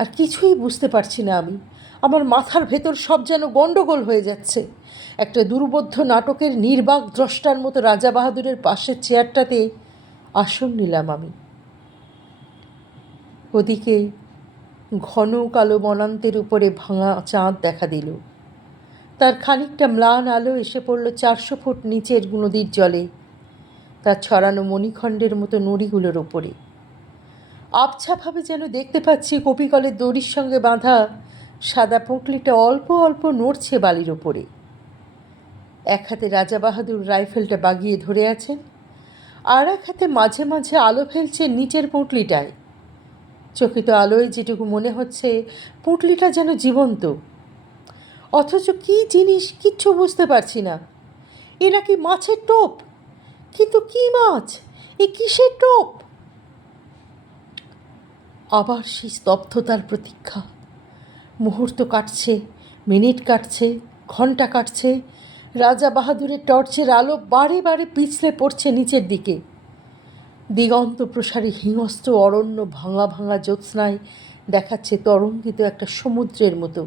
আর কিছুই বুঝতে পারছি না আমি। আমার মাথার ভেতর সব যেন গণ্ডগোল হয়ে যাচ্ছে। একটা দুর্বোধ্য নাটকের নির্বাক দ্রষ্টার মতো রাজা বাহাদুরের পাশের চেয়ারটাতে আসন নিলাম আমি। ওদিকে ঘন কালো বনান্তের উপরে ভাঙা চাঁদ দেখা দিল। তার খানিকটা ম্লান আলো এসে পড়ল 400 ফুট নিচের নদীর জলে, তার ছড়ানো মণিখণ্ডের মতো নুড়িগুলোর ওপরে। আবছাভাবে যেন দেখতে পাচ্ছি কপিকলের দড়ির সঙ্গে বাঁধা সাদা পুঁটলিটা অল্প অল্প নড়ছে বালির ওপরে। এক হাতে রাজা বাহাদুর রাইফেলটা বাগিয়ে ধরে আছেন, আর এক হাতে মাঝে মাঝে আলো ফেলছে নিচের পুঁটলিটায়। চকিত আলোয় যেটুকু মনে হচ্ছে পুঁটলিটা যেন জীবন্ত, অথচ কী জিনিস কিচ্ছু বুঝতে পারছি না। এ নাকি মাছের টোপ, কিন্তু কী মাছ, এ কিসের টোপ? আবার সেই স্তব্ধতার প্রতীক্ষা। মুহূর্ত কাটছে, মিনিট কাটছে, ঘন্টা কাটছে। রাজা বাহাদুরের টর্চের আলো বারে বারে পিছলে পড়ছে নিচের দিকে। দিগন্ত প্রসারী হিংস্র অরণ্য ভাঙা ভাঙা জ্যোৎস্নায় দেখাচ্ছে তরঙ্গিত একটা সমুদ্রের মতো।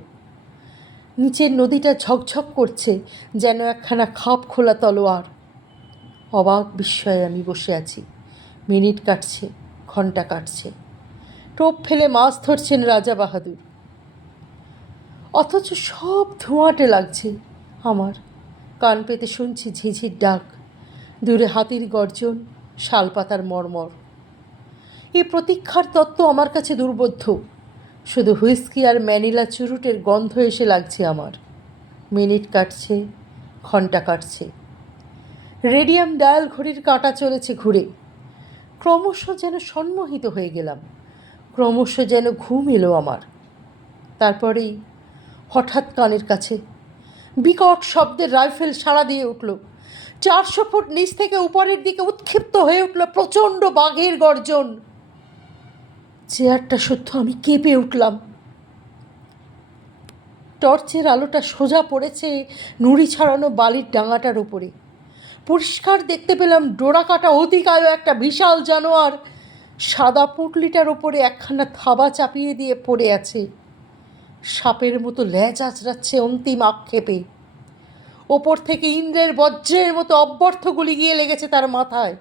নিচের নদীটা ঝকঝক করছে যেন একখানা খাপ খোলা তলোয়ার। অবাক বিস্ময়ে আমি বসে আছি। মিনিট কাটছে, ঘন্টা কাটছে। টোপ ফেলে মাছ ধরছেন রাজা বাহাদুর, অথচ সব ধোঁয়াটে লাগছে আমার। কান পেতে শুনছি ঝিঝির ডাক, দূরে হাতির গর্জন, শালপাতার মর্মর। এই প্রতীক্ষার তত্ত্ব আমার কাছে দুর্বোধ্য। শুধু হুইস্কি আর ম্যানিলা চুরুটের গন্ধ এসে লাগছে আমার। মিনিট কাটছে, ঘন্টা কাটছে। রেডিয়াম ডায়াল ঘড়ির কাঁটা চলেছে ঘুরে। ক্রমশ যেন সম্মোহিত হয়ে গেলাম, ক্রমশ যেন ঘুম এলো আমার। তারপরেই হঠাৎ কানের কাছে বিকট শব্দের রাইফেল সাড়া দিয়ে উঠল। 400 ফুট নিচ থেকে উপরের দিকে উৎক্ষিপ্ত হয়ে উঠল প্রচণ্ড বাঘের গর্জন। চেয়ারটা সত্য আমি কেঁপে উঠলাম। টর্চের আলোটা সোজা পড়েছে নুড়ি ছড়ানো বালির ডাঙাটার উপরে। পরিষ্কার দেখতে পেলাম ডোরাকাটা অতিকায় একটা বিশাল জানোয়ার সাদা পুঁটলিটার ওপরে একখানা থাবা চাপিয়ে দিয়ে পড়ে আছে। সাপের মতো ল্যাজ আঁচড়াচ্ছে অন্তিম আক্ষেপে। ওপর থেকে ইন্দ্রের বজ্রের মতো অব্যর্থ গুলি গিয়ে লেগেছে তার মাথায়।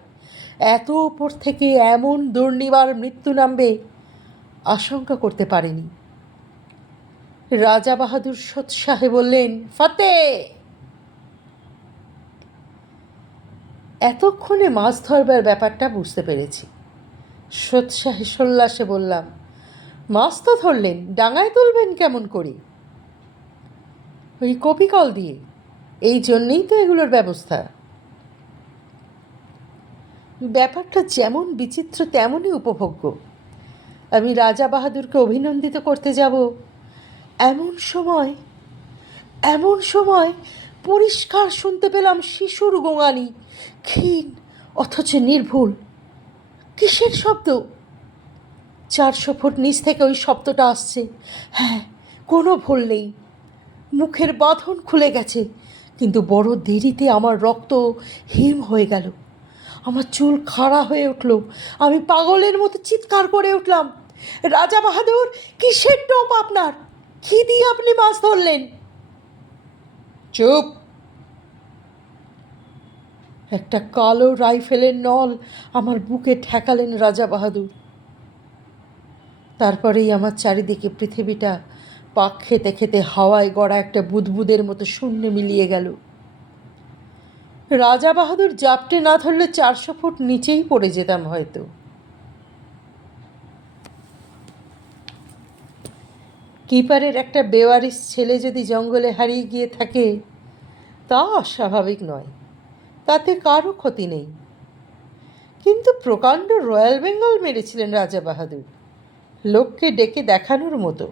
এত ওপর থেকে এমন দুর্নিবার মৃত্যু নামবে আশঙ্কা করতে পারেনি। রাজা বাহাদুর সোৎসাহে বললেন, ফাতে! এতক্ষণে মাছ ধরবার ব্যাপারটা বুঝতে পেরেছি। সোৎসাহে সোল্লাসে বললাম, মাছ তো ধরলেন, ডাঙায় তুলবেন কেমন করে? ওই কপিকল দিয়ে। এই জন্যেই তো এগুলোর ব্যবস্থা। ব্যাপারটা যেমন বিচিত্র তেমনই উপভোগ্য। আমি রাজা বাহাদুরকে অভিনন্দিত করতে যাব, এমন সময় পরিষ্কার শুনতে পেলাম শিশুর গোঙানি, ক্ষীণ অথচ নির্ভুল। কিসের শব্দ? 400 ফুট নিচ থেকে ওই শব্দটা আসছে। হ্যাঁ, কোনো ভুল নেই। মুখের বাঁধন খুলে গেছে, কিন্তু বড় দেরিতে আমার রক্ত হিম হয়ে গেল। আমার চুল খাড়া হয়ে উঠল। আমি পাগলের মতো চিৎকার করে উঠলাম, রাজা বাহাদুর, কিসের টোপ আপনার? কি দিয়ে আপনি মাছ ধরলেন? চুপ! একটা কালো রাইফেলের নল আমার বুকে ঠেকালেন রাজা বাহাদুর। তারপরেই আমার চারিদিকে পৃথিবীটা পাক খেতে খেতে হাওয়ায় গড়া একটা বুদবুদের মতো শূন্যে মিলিয়ে গেল। রাজা বাহাদুর জাপটে না ধরলে 400 ফুট নিচেই পড়ে যেতাম হয়তো। কিপারের একটা বেওয়ারিশ ছেলে যদি জঙ্গলে হারিয়ে গিয়ে থাকে তা অস্বাভাবিক নয়, তাতে কারও ক্ষতি নেই। কিন্তু প্রকাণ্ড রয়্যাল বেঙ্গল মেরেছিলেন রাজা বাহাদুর, লোককে ডেকে দেখানোর মতো।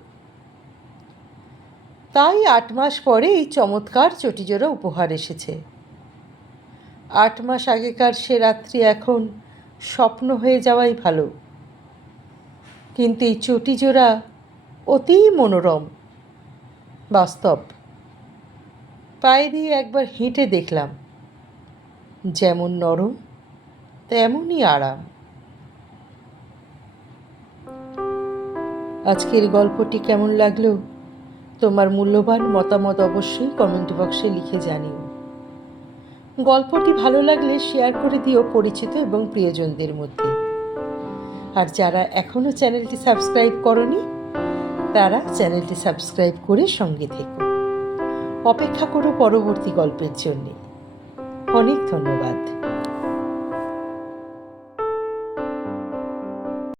তাই 8 মাস পরে এই চমৎকার চটিজোড়া উপহার এসেছে। 8 মাস আগেকার সে রাত্রি এখন স্বপ্ন হয়ে যাওয়াই ভালো। কিন্তু এই চটিজোড়া অতি মনোরম, বাস্তব। পায়ে দিয়ে একবার হেঁটে দেখলাম, যেমন নরম তেমনই আরাম। আজকের গল্পটি কেমন লাগলো তোমার মূল্যবান মতামত অবশ্যই কমেন্ট বক্সে লিখে জানিও। গল্পটি ভালো লাগলে শেয়ার করে দিও পরিচিত এবং প্রিয়জনদের মধ্যে। আর যারা এখনও চ্যানেলটি সাবস্ক্রাইব করনি তারা চ্যানেলটি সাবস্ক্রাইব করে সঙ্গে থেকো। অপেক্ষা করো পরবর্তী গল্পের জন্যে। অনেক ধন্যবাদ।